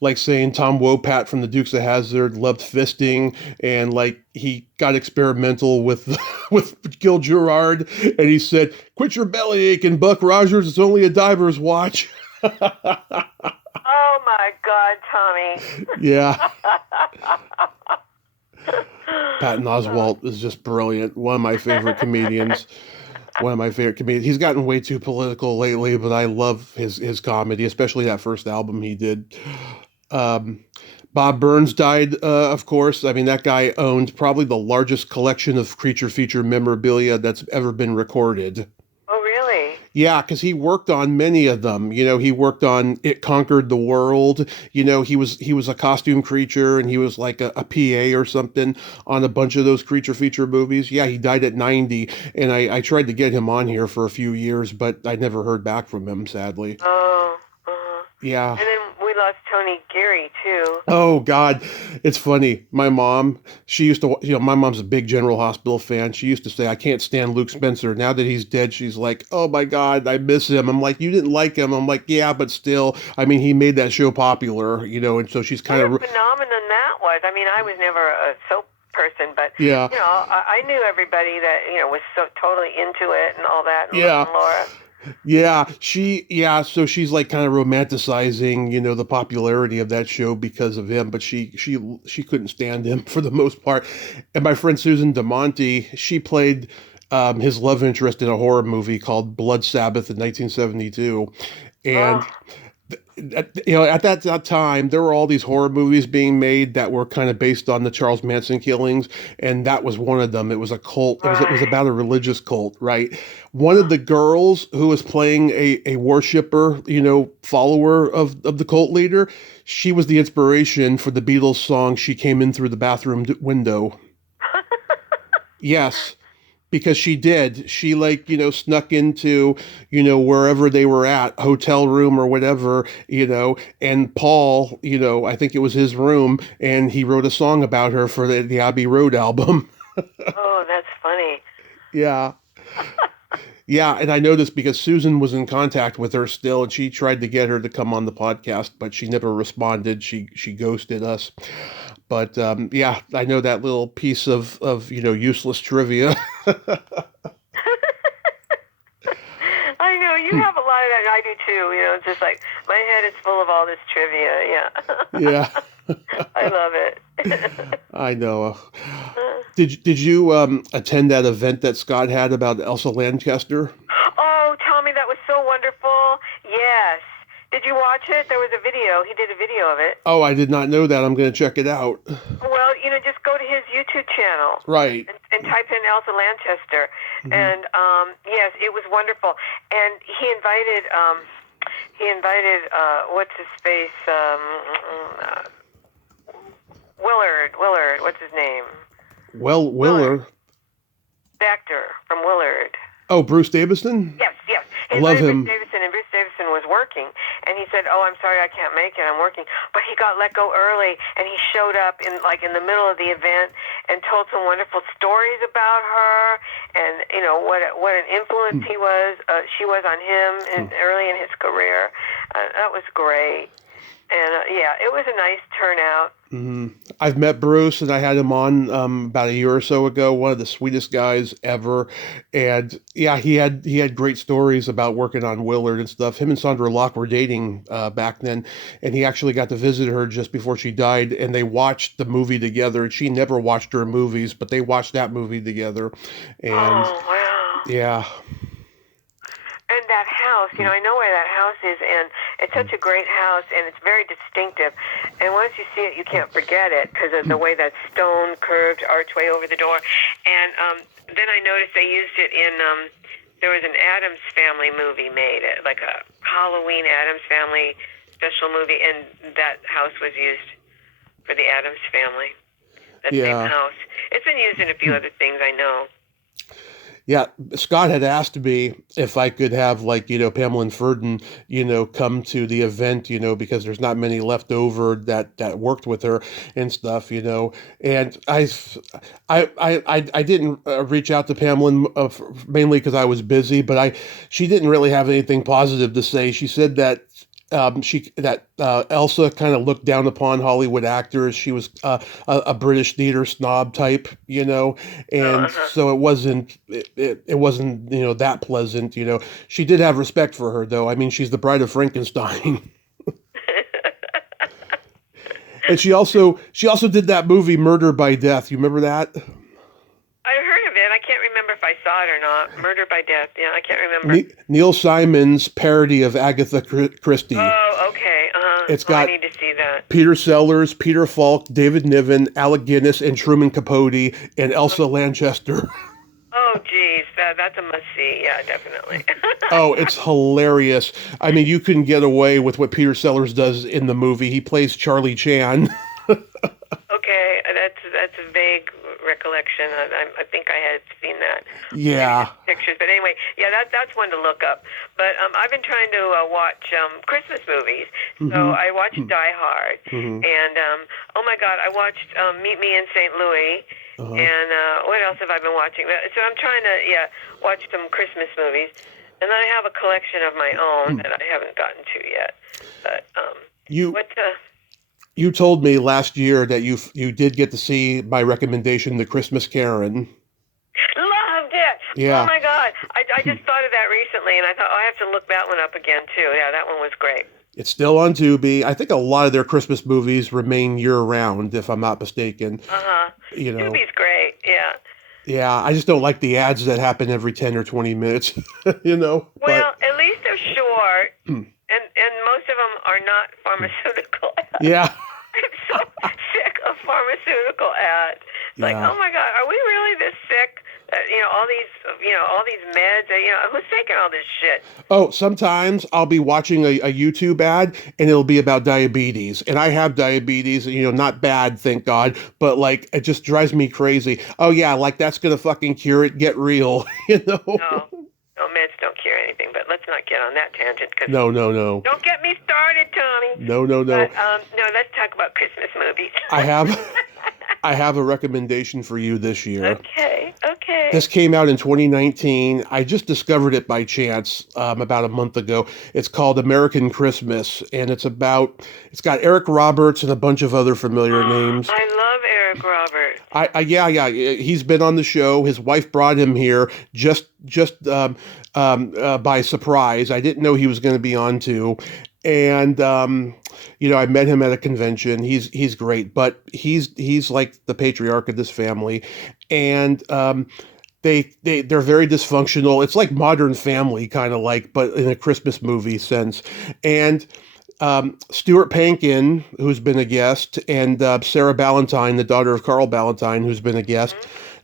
like saying Tom Wopat from the Dukes of Hazzard loved fisting, and like he got experimental with Gil Gerard, and he said, "Quit your bellyache, Buck Rogers. It's only a diver's watch." Oh my God, Tommy. Yeah. Patton Oswalt is just brilliant. One of my favorite comedians. He's gotten way too political lately, but I love his comedy, especially that first album he did. Bob Burns died, of course. I mean, that guy owned probably the largest collection of creature feature memorabilia that's ever been recorded. Oh, really? Yeah, because he worked on many of them. He worked on It Conquered the World. He was a costume creature, and he was like a PA or something on a bunch of those creature feature movies. Yeah, he died at 90, and I tried to get him on here for a few years, but I never heard back from him, sadly. Oh, uh-huh. Yeah. And then we lost Tony Geary, too. Oh God, it's funny. My mom, she used to, my mom's a big General Hospital fan. She used to say, "I can't stand Luke Spencer." Now that he's dead, she's like, "Oh my God, I miss him." I'm like, "You didn't like him." I'm like, "Yeah, but still, I mean, he made that show popular, and so she's kind What of, a phenomenon that was. I mean, I was never a soap person, but, yeah, I knew everybody that, was so totally into it and all that, and yeah. Laura. Yeah, so she's like kind of romanticizing, the popularity of that show because of him, but she couldn't stand him for the most part. And my friend Susan DeMonte, she played his love interest in a horror movie called Blood Sabbath in 1972. And Oh, at that time, there were all these horror movies being made that were kind of based on the Charles Manson killings, and that was one of them. It was a cult. It was right. about a religious cult, right? One of the girls who was playing a worshiper, follower of the cult leader, she was the inspiration for the Beatles song "She Came In Through the Bathroom Window." Yes, because she did. She like, snuck into, wherever they were at, hotel room or whatever, and Paul, I think it was his room, and he wrote a song about her for the Abbey Road album. Oh, that's funny. Yeah. Yeah, and I know this because Susan was in contact with her still, and she tried to get her to come on the podcast, but she never responded. She ghosted us. But yeah, I know that little piece of useless trivia. I know, you have a lot of that, and I do too. It's just like, my head is full of all this trivia, yeah. Yeah. I love it. I know. Did you attend that event that Scott had about Elsa Lanchester? Oh, Tommy, that was so wonderful. Yes. Did you watch it? There was a video. He did a video of it. Oh, I did not know that. I'm going to check it out. Well, just go to his YouTube channel. Right. And type in Elsa Lanchester. Mm-hmm. And, yes, it was wonderful. And he invited, what's his face, Willard, what's his name? Well, Willard. The actor from Willard. Oh, Bruce Davison? Yes. I love him. Bruce Davison, and Bruce Davison was working, and he said, "Oh, I'm sorry, I can't make it. I'm working." But he got let go early, and he showed up in the middle of the event and told some wonderful stories about her, and what an influence she was on him early in his career. That was great. And yeah, it was a nice turnout. Mm-hmm. I've met Bruce, and I had him on about a year or so ago. One of the sweetest guys ever, and yeah, he had great stories about working on Willard and stuff. Him and Sandra Locke were dating back then, and he actually got to visit her just before she died, and they watched the movie together. And she never watched her movies, but they watched that movie together. And oh wow! Yeah. And that house, I know where that house is, and it's such a great house, and it's very distinctive. And once you see it, you can't forget it because of the way that stone curved archway over the door. And then I noticed they used it in, there was an Addams Family movie made, like a Halloween Addams Family special movie, and that house was used for the Addams Family. That same house. It's been used in a few other things, I know. Yeah, Scott had asked me if I could have Pamela and Ferdin, come to the event, because there's not many left over that worked with her and stuff, and I didn't reach out to Pamela mainly because I was busy, but she didn't really have anything positive to say. She said that Elsa kind of looked down upon Hollywood actors. She was a British theater snob type, and so it wasn't that pleasant. She did have respect for her, though. I mean, she's the Bride of Frankenstein. And she also did that movie Murder by Death. You remember that? I heard of it. I can't remember if I saw it or not. Murder by Death. Yeah, I can't remember. Neil Simon's parody of Agatha Christie. Oh, okay. It's I got need to see that. Peter Sellers, Peter Falk, David Niven, Alec Guinness, and Truman Capote, and Elsa Lanchester. Oh, geez, that's a must-see. Yeah, definitely. Oh, it's hilarious. I mean, you couldn't get away with what Peter Sellers does in the movie. He plays Charlie Chan. Okay, that's a vague recollection. I think I had seen that. Yeah. Pictures, but anyway, yeah, that's one to look up. But I've been trying to watch Christmas movies. So I watched Die Hard, and oh my God, I watched Meet Me in St. Louis. And what else have I been watching? So I'm trying to watch some Christmas movies, and then I have a collection of my own that I haven't gotten to yet. But you told me last year that you did get to see my recommendation, The Christmas Karen. Loved it. Yeah. Oh my God, I just thought of that recently, and I thought I have to look that one up again too. Yeah, that one was great. It's still on Tubi. I think a lot of their Christmas movies remain year-round, if I'm not mistaken. You know, Tubi's great, yeah. Yeah, I just don't like the ads that happen every 10 or 20 minutes, you know. Well, at least they're short, and most of them are not pharmaceutical ads. Yeah. I'm so sick of pharmaceutical ads. It's like, oh my God, are we really this sick? All these meds. Who's taking all this shit? Oh, sometimes I'll be watching a YouTube ad and it'll be about diabetes, and I have diabetes. Not bad, thank God, but like it just drives me crazy. Oh yeah, like that's gonna fucking cure it. Get real, No, meds don't cure anything. But let's not get on that tangent. No. Don't get me started, Tommy. No. But, let's talk about Christmas movies. I have a recommendation for you this year. Okay. This came out in 2019. I just discovered it by chance about a month ago. It's called American Christmas, and it's got Eric Roberts and a bunch of other familiar names. I love Eric Roberts. Yeah. He's been on the show. His wife brought him here just by surprise. I didn't know he was going to be on too. And I met him at a convention. He's great, but he's like the patriarch of this family, and they're very dysfunctional. It's like Modern Family, kind of like, but in a Christmas movie sense. And Stuart Pankin, who's been a guest, and Sarah Ballantyne, the daughter of Carl Ballantyne, who's been a guest.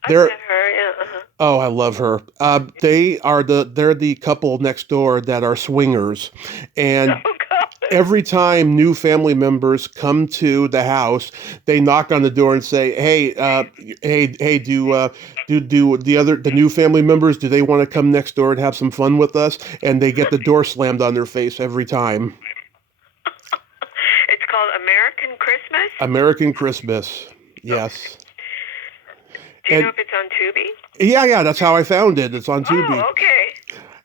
I met her. Yeah. Oh, I love her. They're the couple next door that are swingers, and every time new family members come to the house, they knock on the door and say, "Hey, do the new family members, do they want to come next door and have some fun with us?" And they get the door slammed on their face every time. It's called American Christmas? American Christmas. Yes. Do you know if it's on Tubi? Yeah, that's how I found it. It's on Tubi. Oh, okay.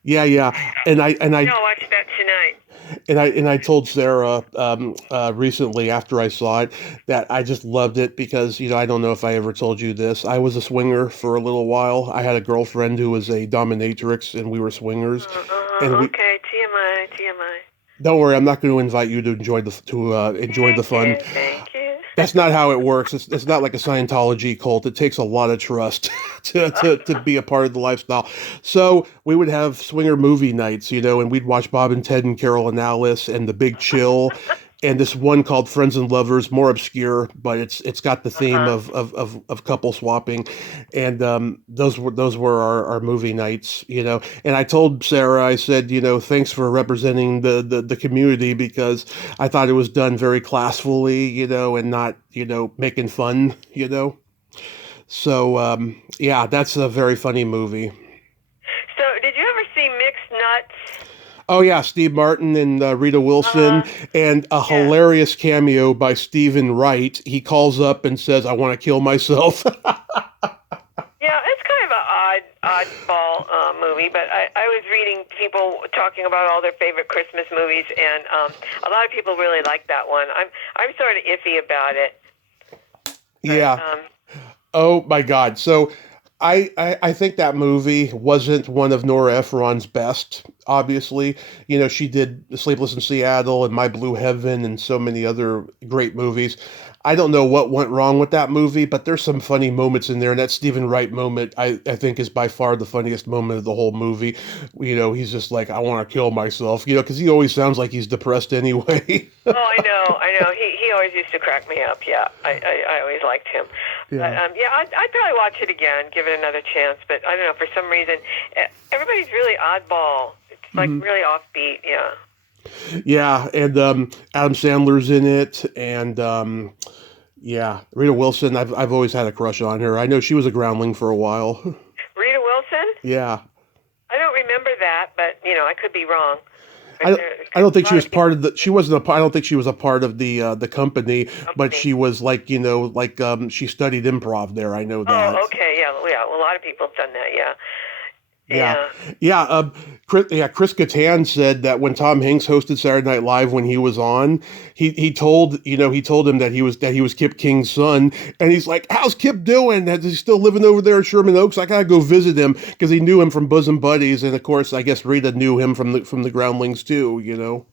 Yeah. And I I'll watch that tonight. And I told Sarah recently after I saw it that I just loved it because, I don't know if I ever told you this. I was a swinger for a little while. I had a girlfriend who was a dominatrix, and we were swingers. Okay, TMI. Don't worry, I'm not going to invite you to enjoy the fun. Thank you. That's not how it works. It's not like a Scientology cult. It takes a lot of trust to be a part of the lifestyle. So we would have swinger movie nights, and we'd watch Bob and Ted and Carol and Alice and The Big Chill, and this one called Friends and Lovers, more obscure, but it's got the theme of couple swapping, and those were our movie nights, And I told Sarah, I said, thanks for representing the community, because I thought it was done very classfully, and not making fun, So that's a very funny movie. So did you ever see Mixed Nuts? Oh, yeah, Steve Martin and Rita Wilson, and a hilarious cameo by Stephen Wright. He calls up and says, "I want to kill myself." Yeah, it's kind of an oddball movie, but I was reading people talking about all their favorite Christmas movies, and a lot of people really like that one. I'm sort of iffy about it. Yeah. Oh, my God. So I think that movie wasn't one of Nora Ephron's best, obviously. You know, she did Sleepless in Seattle and My Blue Heaven and so many other great movies. I don't know what went wrong with that movie, but there's some funny moments in there, and that Stephen Wright moment, I think, is by far the funniest moment of the whole movie. You know, he's just like, I want to kill myself, you know, because he always sounds like he's depressed anyway. Oh, I know. He always used to crack me up. Yeah, I always liked him. Yeah. But yeah, I'd probably watch it again, give it another chance. But I don't know, for some reason, everybody's really oddball. It's like really offbeat. Yeah. Yeah, and Adam Sandler's in it, and yeah, Rita Wilson. I've always had a crush on her. I know she was a groundling for a while. Rita Wilson? Yeah. I don't remember that, but I could be wrong. I don't think she was part of the. She wasn't a. I don't think she was a part of the company, but she was like she studied improv there. I know that. Oh, okay, yeah. Well, a lot of people have done that. Yeah. Chris Kattan said that when Tom Hanks hosted Saturday Night Live when he was on, he told him that he was Kip King's son, and he's like, "How's Kip doing? Is he still living over there in Sherman Oaks? I gotta go visit him," because he knew him from Bosom Buddies, and of course, I guess Rita knew him from the Groundlings too. You know.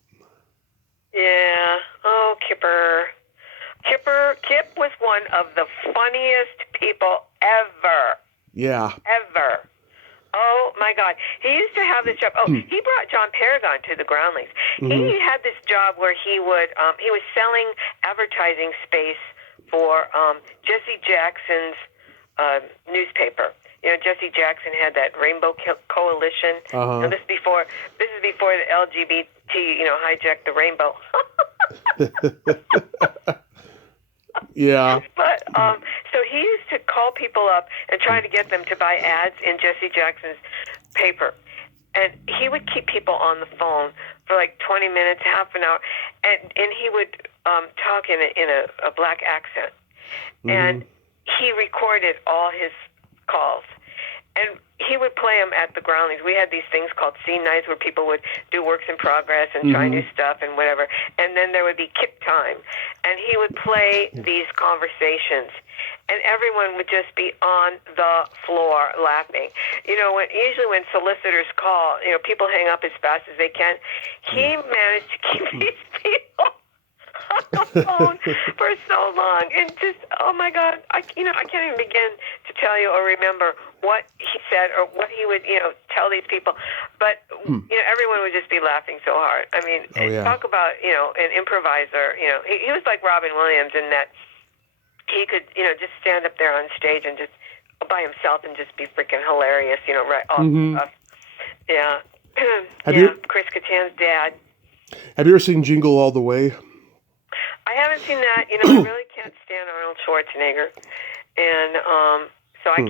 Yeah. Oh, Kipper. Kip was one of the funniest people ever. Yeah. Ever. Oh, my God. He used to have this job. Oh, he brought John Paragon to the Groundlings. Mm-hmm. He had this job where he was selling advertising space for Jesse Jackson's newspaper. You know, Jesse Jackson had that Rainbow Coalition. Uh-huh. And this is before the LGBT, hijacked the rainbow. Yeah. But so he used to call people up and try to get them to buy ads in Jesse Jackson's paper. And he would keep people on the phone for like 20 minutes, half an hour, and he would talk in a black accent. Mm-hmm. And he recorded all his calls. And he would play them at the Groundlings. We had these things called scene nights where people would do works in progress and try new stuff and whatever. And then there would be Kip time. And he would play these conversations. And everyone would just be on the floor laughing. You know, usually when solicitors call, people hang up as fast as they can. He managed to keep these people on the phone for so long, and just, oh my God, I can't even begin to tell you or remember what he said or what he would tell these people, but everyone would just be laughing so hard. I mean, talk about an improviser. He was like Robin Williams in that he could just stand up there on stage and just by himself and just be freaking hilarious. Right off the cuff. Yeah. Chris Kattan's dad. Have you ever seen Jingle All the Way? I haven't seen that. I really can't stand Arnold Schwarzenegger, and so I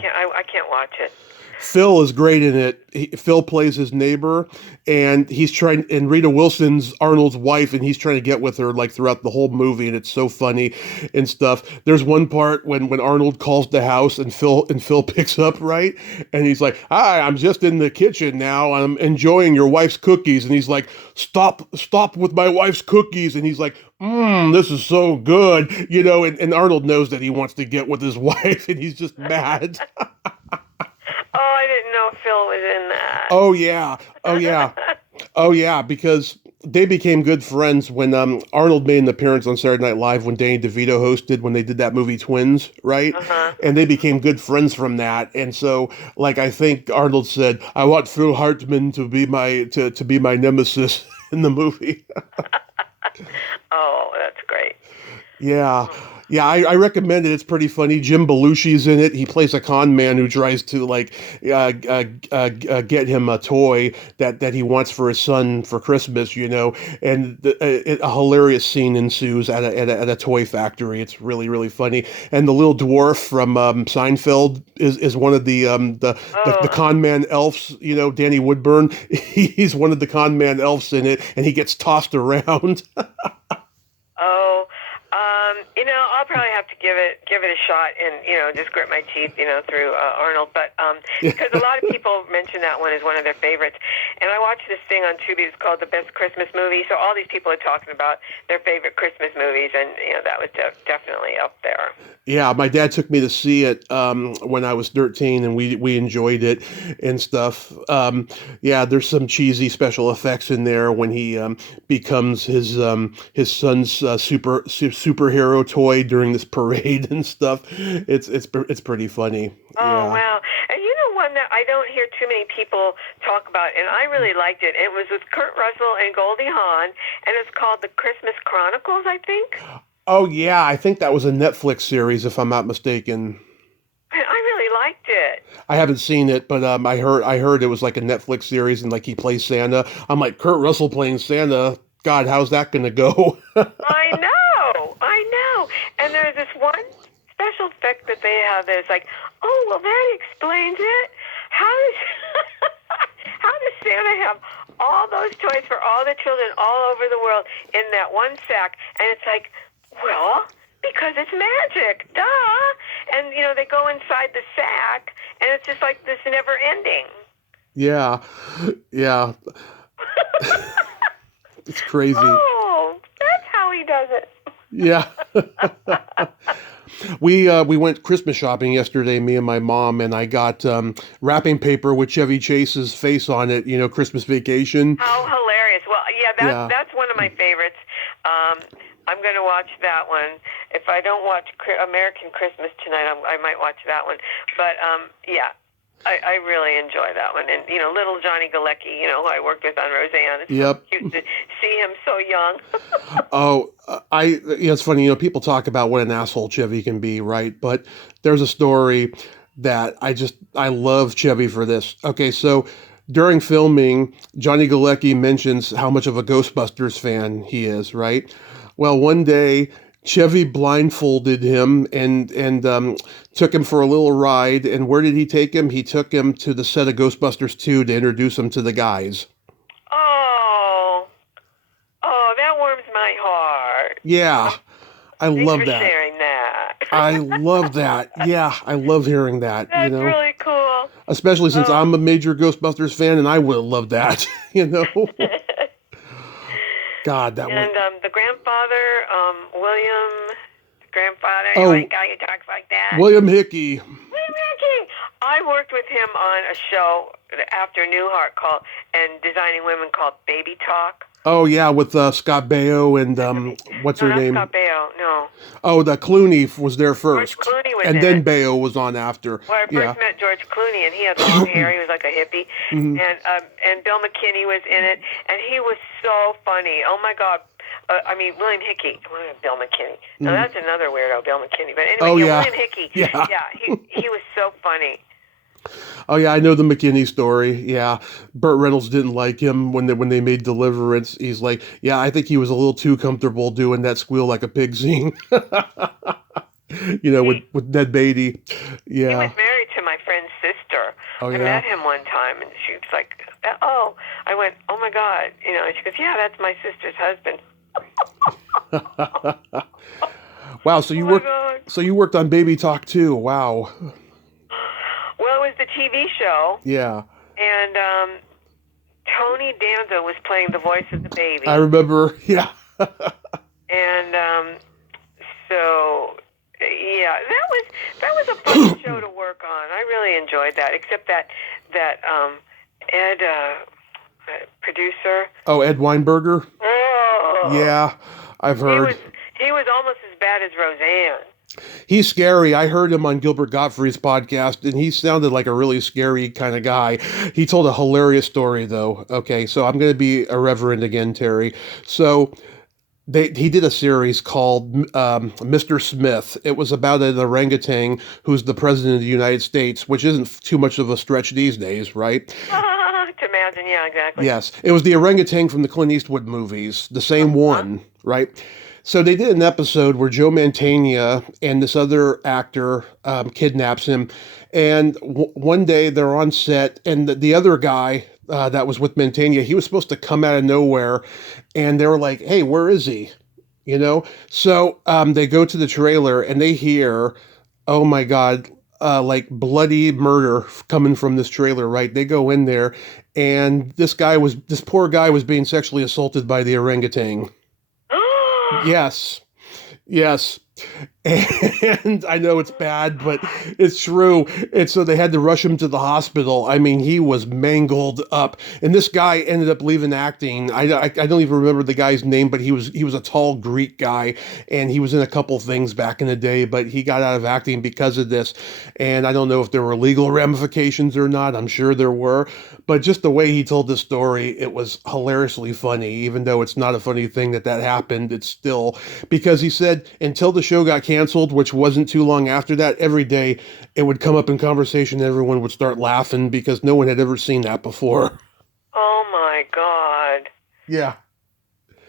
can't watch it. Phil is great in it. Phil plays his neighbor, and and Rita Wilson's Arnold's wife, and he's trying to get with her like throughout the whole movie, and it's so funny and stuff. There's one part when Arnold calls the house and Phil picks up, right? And he's like, "Hi, I'm just in the kitchen now. I'm enjoying your wife's cookies." And he's like, Stop with my wife's cookies. And he's like, this is so good. And Arnold knows that he wants to get with his wife, and he's just mad. Oh, I didn't know Phil was in that. Oh yeah, because they became good friends when Arnold made an appearance on Saturday Night Live when Danny DeVito hosted when they did that movie Twins, right? Uh-huh. And they became good friends from that. And so, like, I think Arnold said, "I want Phil Hartman to be my nemesis in the movie." Oh, that's great. Yeah. Yeah, I recommend it. It's pretty funny. Jim Belushi's in it. He plays a con man who tries to get him a toy that he wants for his son for Christmas, and a hilarious scene ensues at a toy factory. It's really, really funny. And the little dwarf from Seinfeld is one of the con man elves. Danny Woodburn. He's one of the con man elves in it, and he gets tossed around. Oh. I'll probably have to give it a shot and just grit my teeth through Arnold, but because a lot of people mention that one as one of their favorites, and I watched this thing on Tubi. It's called The Best Christmas Movie. So all these people are talking about their favorite Christmas movies, and that was definitely up there. Yeah, my dad took me to see it when I was 13, and we enjoyed it and stuff. Yeah, there's some cheesy special effects in there when he becomes his son's superhero toy during this parade and stuff. It's pretty funny. Oh, yeah. Wow. And one that I don't hear too many people talk about, and I really liked it. It was with Kurt Russell and Goldie Hawn, and it's called The Christmas Chronicles, I think. Oh, yeah, I think that was a Netflix series, if I'm not mistaken. I really liked it. I haven't seen it, but I heard it was like a Netflix series, and like he plays Santa. I'm like, Kurt Russell playing Santa. God, how's that going to go? I know. And there's this one special effect that they have that's like, oh, well, that explains it. How does Santa have all those toys for all the children all over the world in that one sack? And it's like, well, because it's magic, duh. And, they go inside the sack, and it's just like this never ending. Yeah. It's crazy. Oh, that's how he does it. Yeah. We went Christmas shopping yesterday, me and my mom, and I got wrapping paper with Chevy Chase's face on it, Christmas Vacation. How hilarious. Well, yeah, that's one of my favorites. I'm going to watch that one. If I don't watch American Christmas tonight, I might watch that one. But, I really enjoy that one. And, little Johnny Galecki, who I worked with on Roseanne. It's so cute to see him so young. It's funny, people talk about what an asshole Chevy can be, right? But there's a story that I love Chevy for this. Okay, so during filming, Johnny Galecki mentions how much of a Ghostbusters fan he is, right? Well, one day, Chevy blindfolded him and took him for a little ride. And where did he take him? He took him to the set of Ghostbusters 2 to introduce him to the guys. Oh, that warms my heart. Yeah, I love that. Thanks for sharing that. I love that. Yeah, I love hearing that. That's really cool. Especially since I'm a major Ghostbusters fan, and I would have loved that. God, that one. And the grandfather, William, grandfather, guy who talks like that. William Hickey. I worked with him on a show after Newhart and Designing Women called Baby Talk. Oh, yeah, with Scott Baio and what's her name? Scott Baio, no. Oh, the Clooney was there first. George Clooney was and in then it. Baio was on after. Well, I first met George Clooney, and he had long hair. He was like a hippie. Mm-hmm. And Bill McKinney was in it, and he was so funny. Oh, my God. William Hickey. Bill McKinney. Now, that's another weirdo, Bill McKinney. But anyway, William Hickey. Yeah, he was so funny. Oh, yeah, I know the McKinney story. Yeah, Burt Reynolds didn't like him when they made Deliverance. He's like, yeah, I think he was a little too comfortable doing that squeal like a pig scene. With Ned Beatty. Yeah. He was married to my friend's sister. Oh, yeah? I met him one time, and she was like, oh. I went, oh, my God. And she goes, yeah, that's my sister's husband. Wow, so you worked on Baby Talk too. Wow. Well, it was the TV show. Yeah. And Tony Danza was playing the voice of the baby. I remember, yeah. And so, yeah, that was a fun show to work on. I really enjoyed that, except that Ed, producer. Oh, Ed Weinberger? Oh. Yeah, I've heard. He was almost as bad as Roseanne. He's scary. I heard him on Gilbert Gottfried's podcast, and he sounded like a really scary kind of guy. He told a hilarious story, though. Okay, so I'm going to be irreverent again, Terry. So he did a series called Mr. Smith. It was about an orangutan who's the president of the United States, which isn't too much of a stretch these days, right? To imagine, yeah, exactly. Yes, it was the orangutan from the Clint Eastwood movies, the same one, right? So they did an episode where Joe Mantegna and this other actor kidnaps him. And one day they're on set, and the other guy that was with Mantegna, he was supposed to come out of nowhere. And they were like, hey, where is he? you know? So they go to the trailer and they hear, oh my God, like bloody murder coming from this trailer, right? They go in there and this poor guy was being sexually assaulted by the orangutan. Yes. Yes. And I know it's bad, but it's true. And so they had to rush him to the hospital. I mean, he was mangled up. And this guy ended up leaving acting. I don't even remember the guy's name, but he was a tall Greek guy, and he was in a couple things back in the day, but he got out of acting because of this. And I don't know if there were legal ramifications or not. I'm sure there were. But just the way he told the story, it was hilariously funny. Even though it's not a funny thing that happened, it's still because he said until the show got canceled, which wasn't too long after that, every day it would come up in conversation and everyone would start laughing because no one had ever seen that before. Oh my God. Yeah.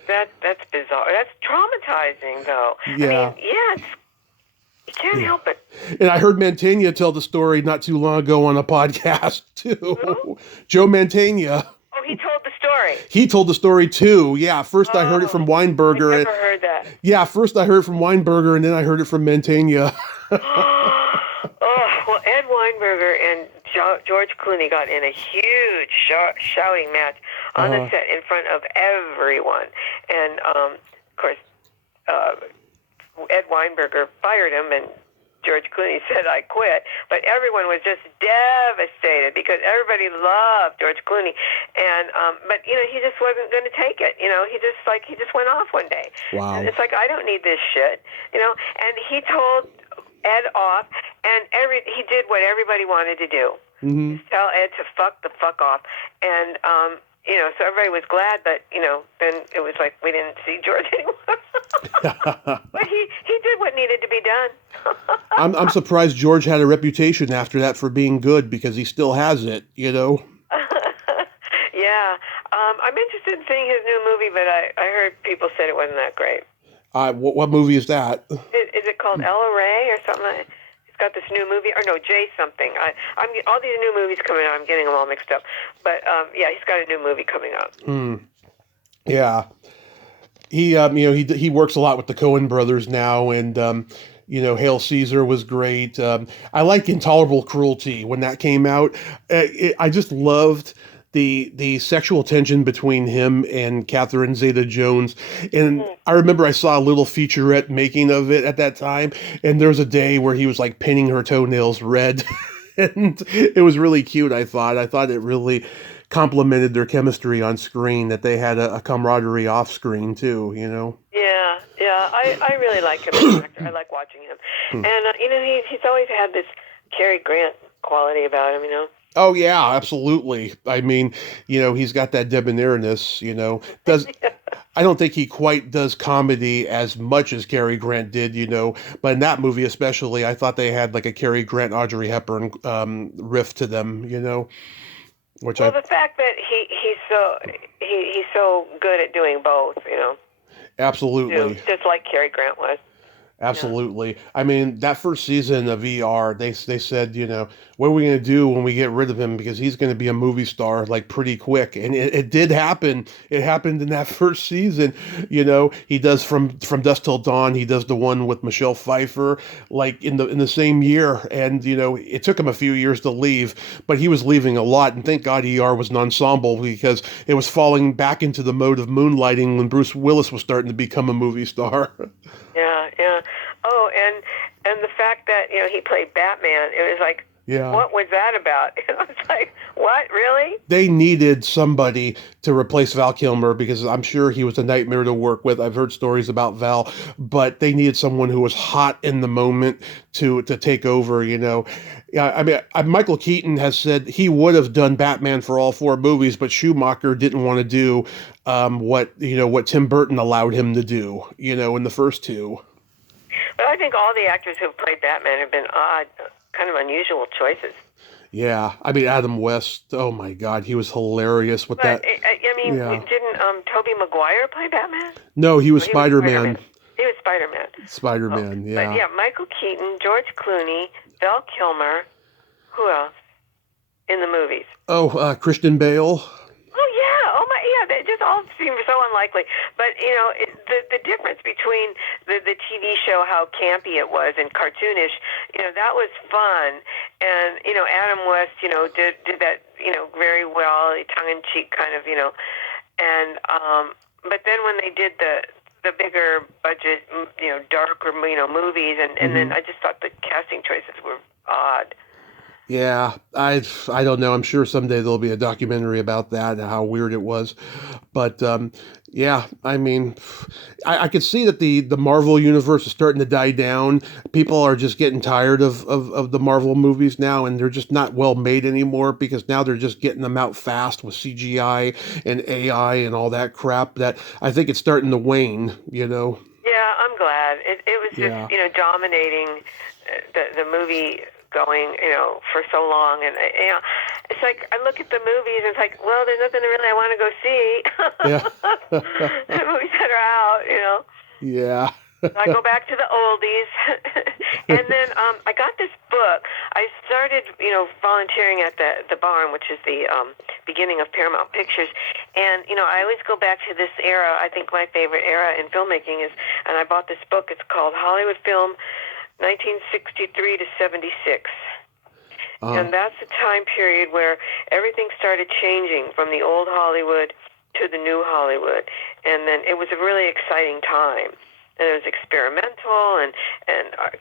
That's bizarre. That's traumatizing, though. Yeah. I mean, yes, you can't help it. And I heard Mantegna tell the story not too long ago on a podcast too. Who? Joe Mantegna. Oh, he told the story. He told the story too. Yeah, first I heard it from Weinberger. I never heard that. Yeah, first I heard it from Weinberger, and then I heard it from Mantegna. Well, Ed Weinberger and George Clooney got in a huge shouting match on the set in front of everyone. And, of course, Ed Weinberger fired him, and George Clooney said, "I quit." But everyone was just devastated because everybody loved George Clooney. And, but, he just wasn't going to take it. He just went off one day. Wow. And it's like, I don't need this shit, And he told Ed off, and he did what everybody wanted to do. Mm-hmm. Just tell Ed to fuck the fuck off. And, so everybody was glad, but, then it was like we didn't see George anymore. But he did what needed to be done. I'm surprised George had a reputation after that for being good because he still has it, Yeah. I'm interested in seeing his new movie, but I heard people said it wasn't that great. What movie is that? Is it called Ella Ray or something? He's got this new movie, or no, Jay something. I'm all these new movies coming out. I'm getting them all mixed up. But yeah, he's got a new movie coming out. Yeah, he works a lot with the Coen brothers now, and Hail Caesar was great. I like Intolerable Cruelty when that came out. I just loved the sexual tension between him and Catherine Zeta-Jones. And I remember I saw a little featurette making of it at that time, and there was a day where he was like painting her toenails red. And it was really cute, I thought. I thought it really complemented their chemistry on screen, that they had a camaraderie off screen too, Yeah. I really like him as an actor. I like watching him. And, he's always had this Cary Grant quality about him, Oh yeah, absolutely. I mean, he's got that debonairness, I don't think he quite does comedy as much as Cary Grant did, but in that movie especially, I thought they had like a Cary Grant, Audrey Hepburn riff to them, the fact that he's so good at doing both, Absolutely. Just like Cary Grant was. Absolutely. Yeah. I mean, that first season of ER, they said, what are we going to do when we get rid of him? Because he's going to be a movie star like pretty quick. And it did happen. It happened in that first season. He does from Dusk Till Dawn. He does the one with Michelle Pfeiffer, like in the same year. And, it took him a few years to leave, but he was leaving a lot. And thank God ER was an ensemble because it was falling back into the mode of moonlighting when Bruce Willis was starting to become a movie star. Yeah. Oh, and the fact that, he played Batman, it was like, what was that about? It's like, what, really? They needed somebody to replace Val Kilmer because I'm sure he was a nightmare to work with. I've heard stories about Val, but they needed someone who was hot in the moment to take over, Yeah, I mean, Michael Keaton has said he would have done Batman for all 4 movies, but Schumacher didn't want to do what Tim Burton allowed him to do, in the first 2. But I think all the actors who've played Batman have been odd, kind of unusual choices. Yeah, I mean, Adam West, oh my God, he was hilarious with that. Didn't Tobey Maguire play Batman? No, he was Spider-Man. He was Spider-Man. Spider-Man, yeah. But yeah, Michael Keaton, George Clooney, Val Kilmer, who else in the movies? Christian Bale. Oh, yeah. They just all seem so unlikely. But, the difference between the TV show, how campy it was and cartoonish, that was fun. And, Adam West, did that, very well, tongue-in-cheek kind of, and, but then when they did the bigger budget, darker, movies, and then I just thought the casting choices were odd. Yeah, I don't know. I'm sure someday there'll be a documentary about that and how weird it was. But yeah, I mean, I could see that the Marvel universe is starting to die down. People are just getting tired of the Marvel movies now, and they're just not well made anymore because now they're just getting them out fast with CGI and AI and all that crap that I think it's starting to wane, Yeah, I'm glad. It was Yeah. just, dominating the movie going, for so long. And, it's like I look at the movies and it's like, well, there's nothing really I want to go see. Yeah. The movies that are out, Yeah. So I go back to the oldies. And then I got this book. I started, volunteering at the barn, which is the beginning of Paramount Pictures. And, I always go back to this era. I think my favorite era in filmmaking is, and I bought this book. It's called Hollywood Film 1963 to 76. And that's a time period where everything started changing from the old Hollywood to the new Hollywood. And then it was a really exciting time. And it was experimental and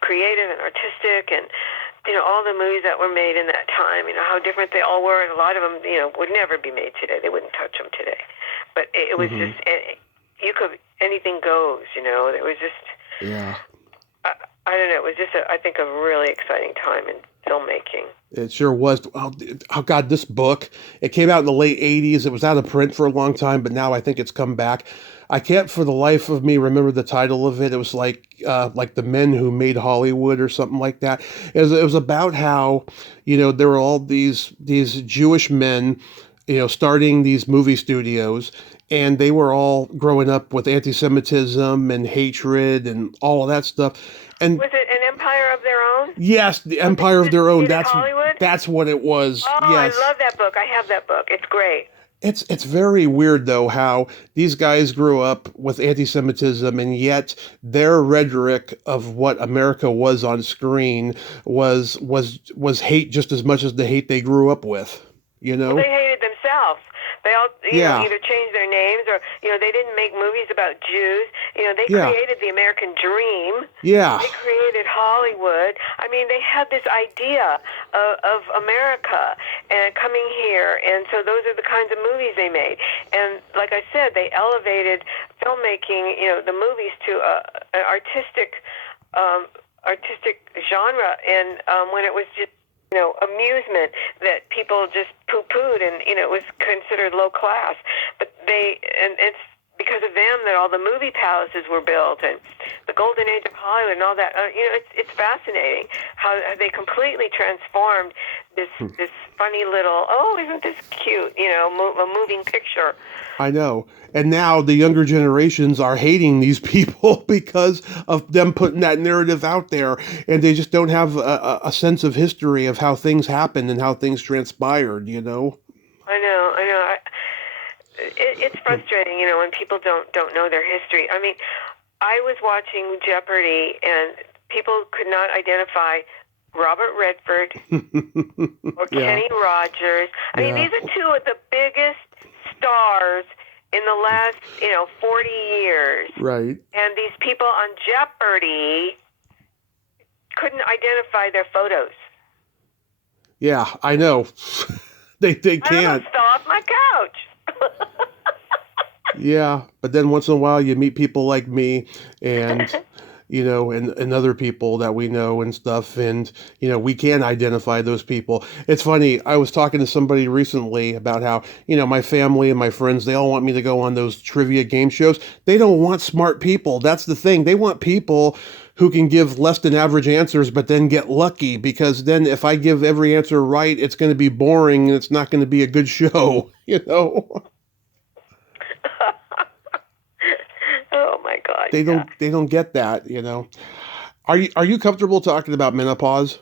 creative and artistic, and all the movies that were made in that time, how different they all were, and a lot of them, would never be made today. They wouldn't touch them today. But it was just, anything goes. It was just, Yeah. I don't know. It was just, I think, a really exciting time in filmmaking. It sure was. Oh God, this book, it came out in the late 80s. It was out of print for a long time, but now I think it's come back. I can't for the life of me remember the title of it. It was like The Men Who Made Hollywood or something like that. It was about how, there were all these Jewish men, starting these movie studios, and they were all growing up with anti-Semitism and hatred and all of that stuff. And was it An Empire of Their Own? Yes, The Empire of Their Own. Hollywood? That's what it was. Oh, yes. I love that book. I have that book. It's great. It's very weird though how these guys grew up with anti-Semitism, and yet their rhetoric of what America was on screen was hate just as much as the hate they grew up with. Well, they hated themselves. They all, Yeah. either changed their names or, they didn't make movies about Jews. They created the American dream. Yeah. They created Hollywood. I mean, they had this idea of America and coming here. And so those are the kinds of movies they made. And like I said, they elevated filmmaking, the movies to an artistic genre. And when it was just, amusement that people just poo-pooed, and, it was considered low class. But and it's because of them that all the movie palaces were built and the golden age of Hollywood and all that. It's fascinating how they completely transformed this funny little, isn't this cute, a moving picture. I know. And now the younger generations are hating these people because of them putting that narrative out there, and they just don't have a sense of history of how things happened and how things transpired, I know. It's frustrating, when people don't know their history. I mean, I was watching Jeopardy, and people could not identify Robert Redford or Kenny Rogers. I mean, these are two of the biggest stars in the last, 40 years. Right. And these people on Jeopardy couldn't identify their photos. Yeah, I know. They can't. I almost fell off my couch. Yeah, but then once in a while you meet people like me and and other people that we know and stuff, and we can identify those people. It's funny, I was talking to somebody recently about how my family and my friends, they all want me to go on those trivia game shows. They don't want smart people. That's the thing. They want people who can give less than average answers but then get lucky, because then if I give every answer right, it's going to be boring and it's not going to be a good show. Oh my God! They don't get that. Are you comfortable talking about menopause?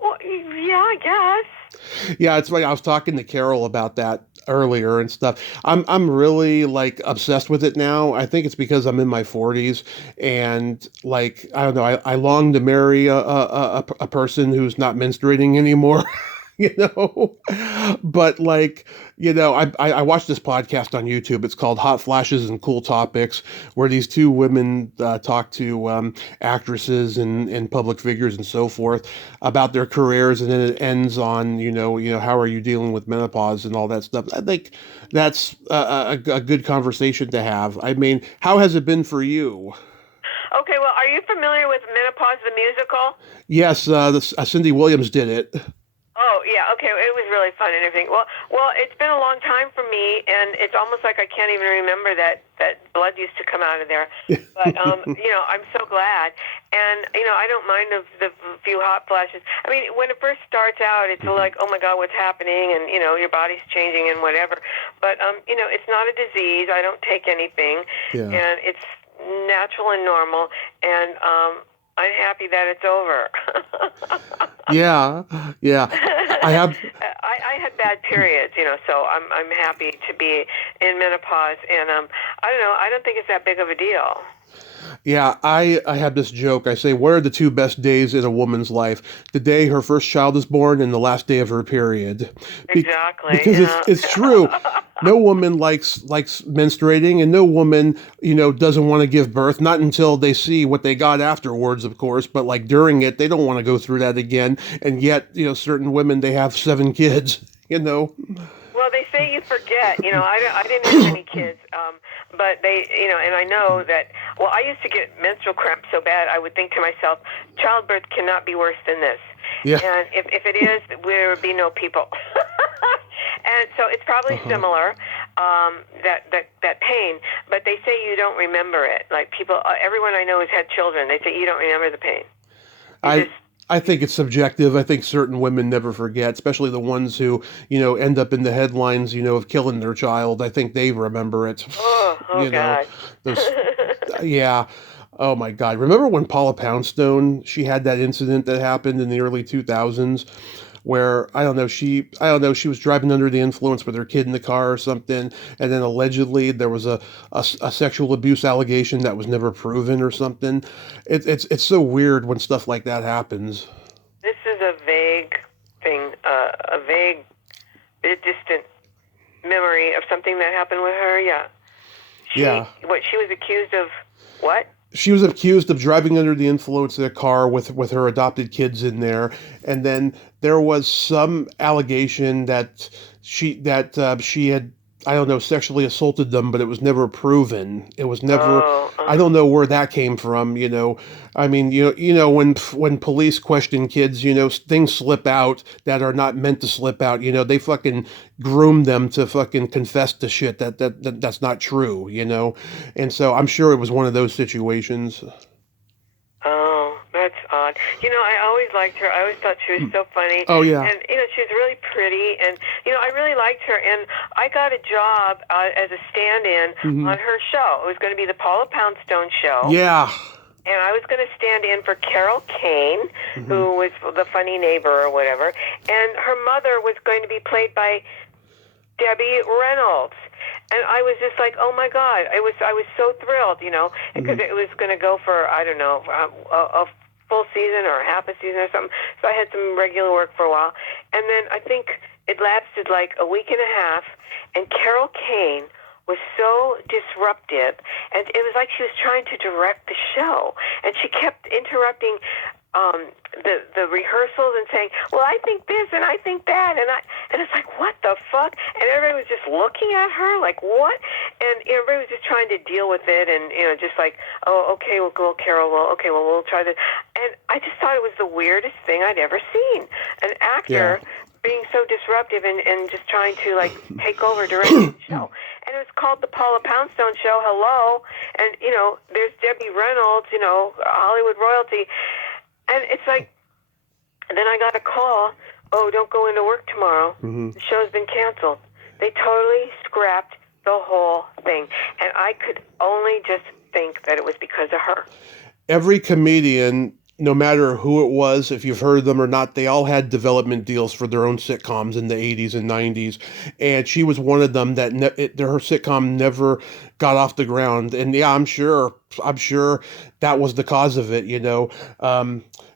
Well, yeah, I guess. Yeah, it's funny. I was talking to Carol about that earlier and stuff. I'm really like obsessed with it now. I think it's because I'm in my 40s and like I don't know. I long to marry a person who's not menstruating anymore. you know but like I watched this podcast on YouTube. It's called Hot Flashes and Cool Topics, where these two women talk to actresses and public figures and so forth about their careers, and then it ends on how are you dealing with menopause and all that stuff. I think that's a good conversation to have. I mean, how has it been for you? Okay, well, are you familiar with Menopause the musical? Yes, Cindy Williams did it. Oh yeah, okay. It was really fun and everything. Well, it's been a long time for me, and it's almost like I can't even remember that blood used to come out of there. But I'm so glad, and I don't mind the few hot flashes. I mean, when it first starts out, it's like, oh my God, what's happening, and your body's changing and whatever. But it's not a disease. I don't take anything, Yeah. and it's natural and normal, and I'm happy that it's over. Yeah, yeah. I have. I had bad periods, so I'm happy to be in menopause, and I don't know. I don't think it's that big of a deal. Yeah, I have this joke. I say, what are the two best days in a woman's life? The day her first child is born and the last day of her period. Exactly. Because it's true. No woman likes menstruating, and no woman, doesn't want to give birth. Not until they see what they got afterwards, of course. But like during it, they don't want to go through that again. And yet, certain women, they have 7 kids. Well, they say you forget. I didn't have any kids, but they, and I know that. Well, I used to get menstrual cramps so bad, I would think to myself, childbirth cannot be worse than this. Yeah. And if it is, there would be no people. And so it's probably similar, that pain. But they say you don't remember it. Like people, everyone I know has had children. They say you don't remember the pain. I think it's subjective. I think certain women never forget, especially the ones who, end up in the headlines, of killing their child. I think they remember it. Oh God. Yeah. Oh my God. Remember when Paula Poundstone, she had that incident that happened in the early 2000s where she was driving under the influence with her kid in the car or something, and then allegedly there was a sexual abuse allegation that was never proven or something. It's so weird when stuff like that happens. This is a vague thing, a vague, distant memory of something that happened with her. Yeah. She was accused of what? She was accused of driving under the influence in a car with her adopted kids in there, and then there was some allegation that she had, I don't know, sexually assaulted them, but it was never proven. It was never. I don't know where that came from. I mean, when police question kids, things slip out that are not meant to slip out. They fucking groom them to fucking confess to shit that's not true. And so I'm sure it was one of those situations. Oh, that's odd. I always liked her. I always thought she was so funny. Oh, yeah. And, she was really pretty. And, I really liked her. And I got a job as a stand-in on her show. It was going to be the Paula Poundstone show. Yeah. And I was going to stand in for Carol Kane, who was the funny neighbor or whatever. And her mother was going to be played by Debbie Reynolds. And I was just like, oh my God! I was so thrilled, because it was going to go for, I don't know, a full season or half a season or something. So I had some regular work for a while, and then I think it lasted like a week and a half. And Carol Kane was so disruptive, and it was like she was trying to direct the show, and she kept interrupting the rehearsals and saying, well, I think this and I think that, and it's like, what the fuck? And everybody was just looking at her like, what? And everybody was just trying to deal with it, and just like, oh, okay, we'll go, Carol. Well, okay, well, we'll try this. And I just thought it was the weirdest thing I'd ever seen. An actor being so disruptive and just trying to like take over directing the show. And it was called the Paula Poundstone Show. Hello, and there's Debbie Reynolds, Hollywood royalty. And it's like, and then I got a call, oh, don't go into work tomorrow. The show's been canceled. They totally scrapped the whole thing. And I could only just think that it was because of her. Every comedian, no matter who it was, if you've heard them or not, they all had development deals for their own sitcoms in the 80s and 90s. And she was one of them that her sitcom never got off the ground. And yeah, I'm sure that was the cause of it, you know.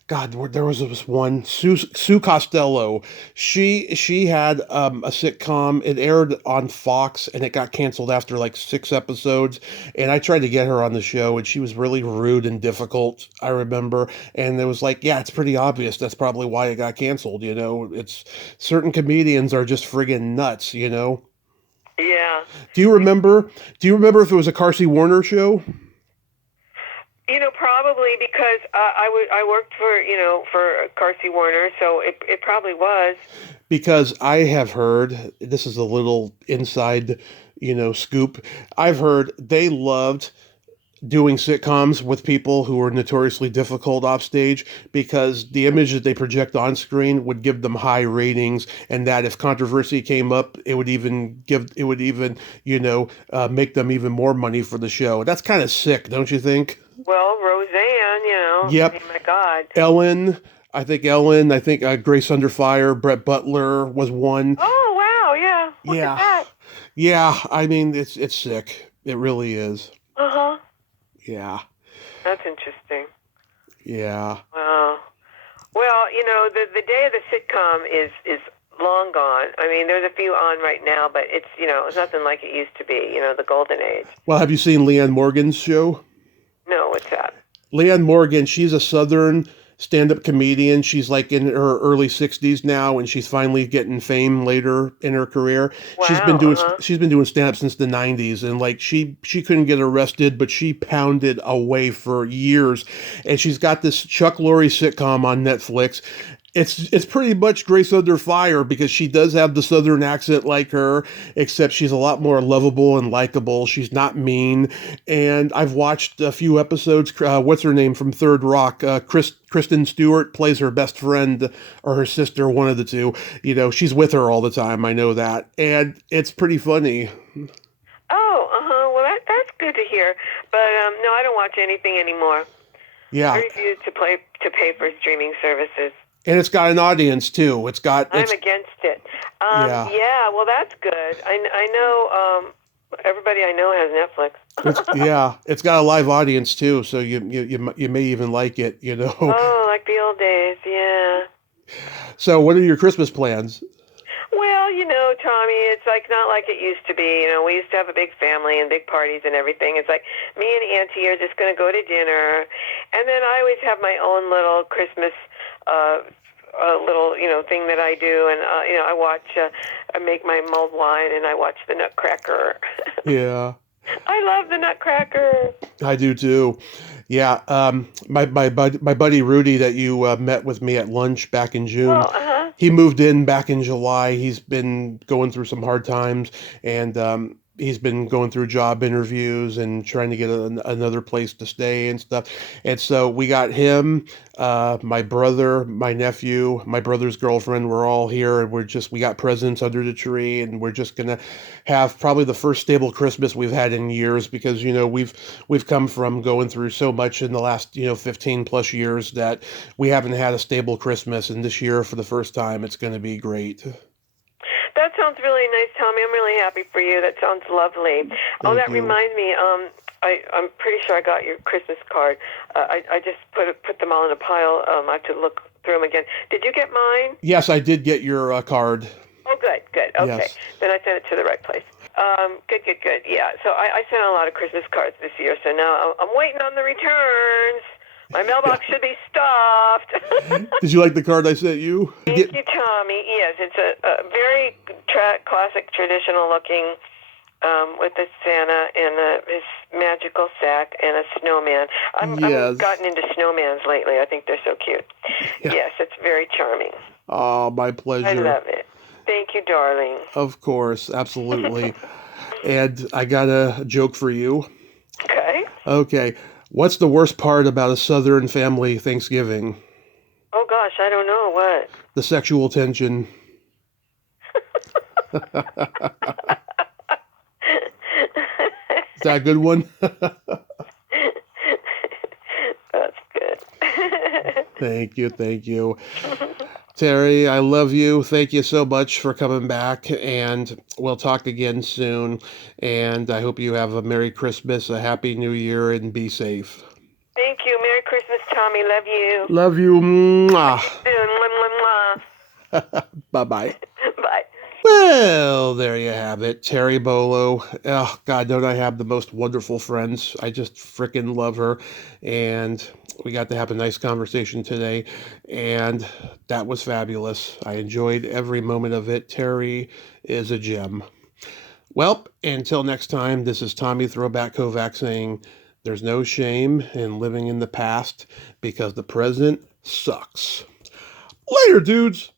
God, there was this one, Sue Costello. She had a sitcom. It aired on Fox, and it got canceled after like 6 episodes. And I tried to get her on the show, and she was really rude and difficult, I remember. And it was like, yeah, it's pretty obvious. That's probably why it got canceled. You know, it's certain comedians are just friggin' nuts. You know. Yeah. Do you remember? Do you remember if it was a Carsey Warner show? You know, probably because I worked for Carsey Warner, so it probably was. Because I have heard, this is a little inside, scoop. I've heard they loved doing sitcoms with people who were notoriously difficult off stage because the image that they project on screen would give them high ratings, and that if controversy came up, it would even make them even more money for the show. That's kind of sick, don't you think? Well, Roseanne, Yep. I mean, my God. Ellen. I think Grace Under Fire, Brett Butler was one. Oh, wow, yeah. Look at that. Yeah, I mean, it's sick. It really is. Uh-huh. Yeah. That's interesting. Yeah. Wow. Well, the day of the sitcom is long gone. I mean, there's a few on right now, but it's nothing like it used to be, the golden age. Well, have you seen Leanne Morgan's show? No, what's that? Leanne Morgan, she's a Southern stand-up comedian. She's like in her early 60s now, and she's finally getting fame later in her career. Wow, she's been doing stand-up since the 90s, and like she couldn't get arrested, but she pounded away for years. And she's got this Chuck Lorre sitcom on Netflix. It's pretty much Grace Under Fire because she does have the Southern accent like her, except she's a lot more lovable and likable. She's not mean. And I've watched a few episodes. What's her name from Third Rock? Kristen Stewart plays her best friend or her sister, one of the two. She's with her all the time. I know that. And it's pretty funny. Oh, uh-huh. Well, that's good to hear. But no, I don't watch anything anymore. Yeah. I refuse to pay for streaming services. And it's got an audience too. I'm against it. Yeah. Well, that's good. I know. Everybody I know has Netflix. It's got a live audience too, so you may even like it. Oh, like the old days. Yeah. So, what are your Christmas plans? Well, Tommy, it's like not like it used to be. We used to have a big family and big parties and everything. It's like me and Auntie are just going to go to dinner, and then I always have my own little Christmas. A little, thing that I do, and I watch. I make my mulled wine, and I watch the Nutcracker. Yeah, I love the Nutcracker. I do too. Yeah, my buddy Rudy that you met with me at lunch back in June. Well, uh-huh. He moved in back in July. He's been going through some hard times, and he's been going through job interviews and trying to get another place to stay and stuff. And so we got him, my brother, my nephew, my brother's girlfriend. We're all here, and we got presents under the tree, and we're just gonna have probably the first stable Christmas we've had in years because we've come from going through so much in the last 15 plus years that we haven't had a stable Christmas, and this year for the first time it's going to be great. That sounds really nice, Tommy. I'm really happy for you. That sounds lovely. That reminds me. I'm pretty sure I got your Christmas card. I just put them all in a pile. I have to look through them again. Did you get mine? Yes, I did get your card. Oh, good. Okay, yes. Then I sent it to the right place. Good. Yeah. So I sent a lot of Christmas cards this year. So now I'm waiting on the returns. My mailbox should be stuffed. Did you like the card I sent you? Thank you, Tommy. Yes, it's a very classic, traditional looking, with a Santa and his magical sack and a snowman. I've gotten into snowmans lately. I think they're so cute. Yeah. Yes, it's very charming. Oh, my pleasure. I love it. Thank you, darling. Of course, absolutely. And I got a joke for you. Okay. What's the worst part about a Southern family Thanksgiving? Oh, gosh, I don't know. What? The sexual tension. Is that a good one? That's good. Thank you. Thank you. Terry, I love you. Thank you so much for coming back, and we'll talk again soon. And I hope you have a Merry Christmas, a Happy New Year, and be safe. Thank you. Merry Christmas, Tommy. Love you. Love you. Mwah. Bye-bye. Bye. Well, there you have it. Terry Bolo. Oh, God, don't I have the most wonderful friends? I just freaking love her. And we got to have a nice conversation today. And that was fabulous. I enjoyed every moment of it. Terry is a gem. Well, until next time, this is Tommy Throwback Kovac saying there's no shame in living in the past because the present sucks. Later, dudes.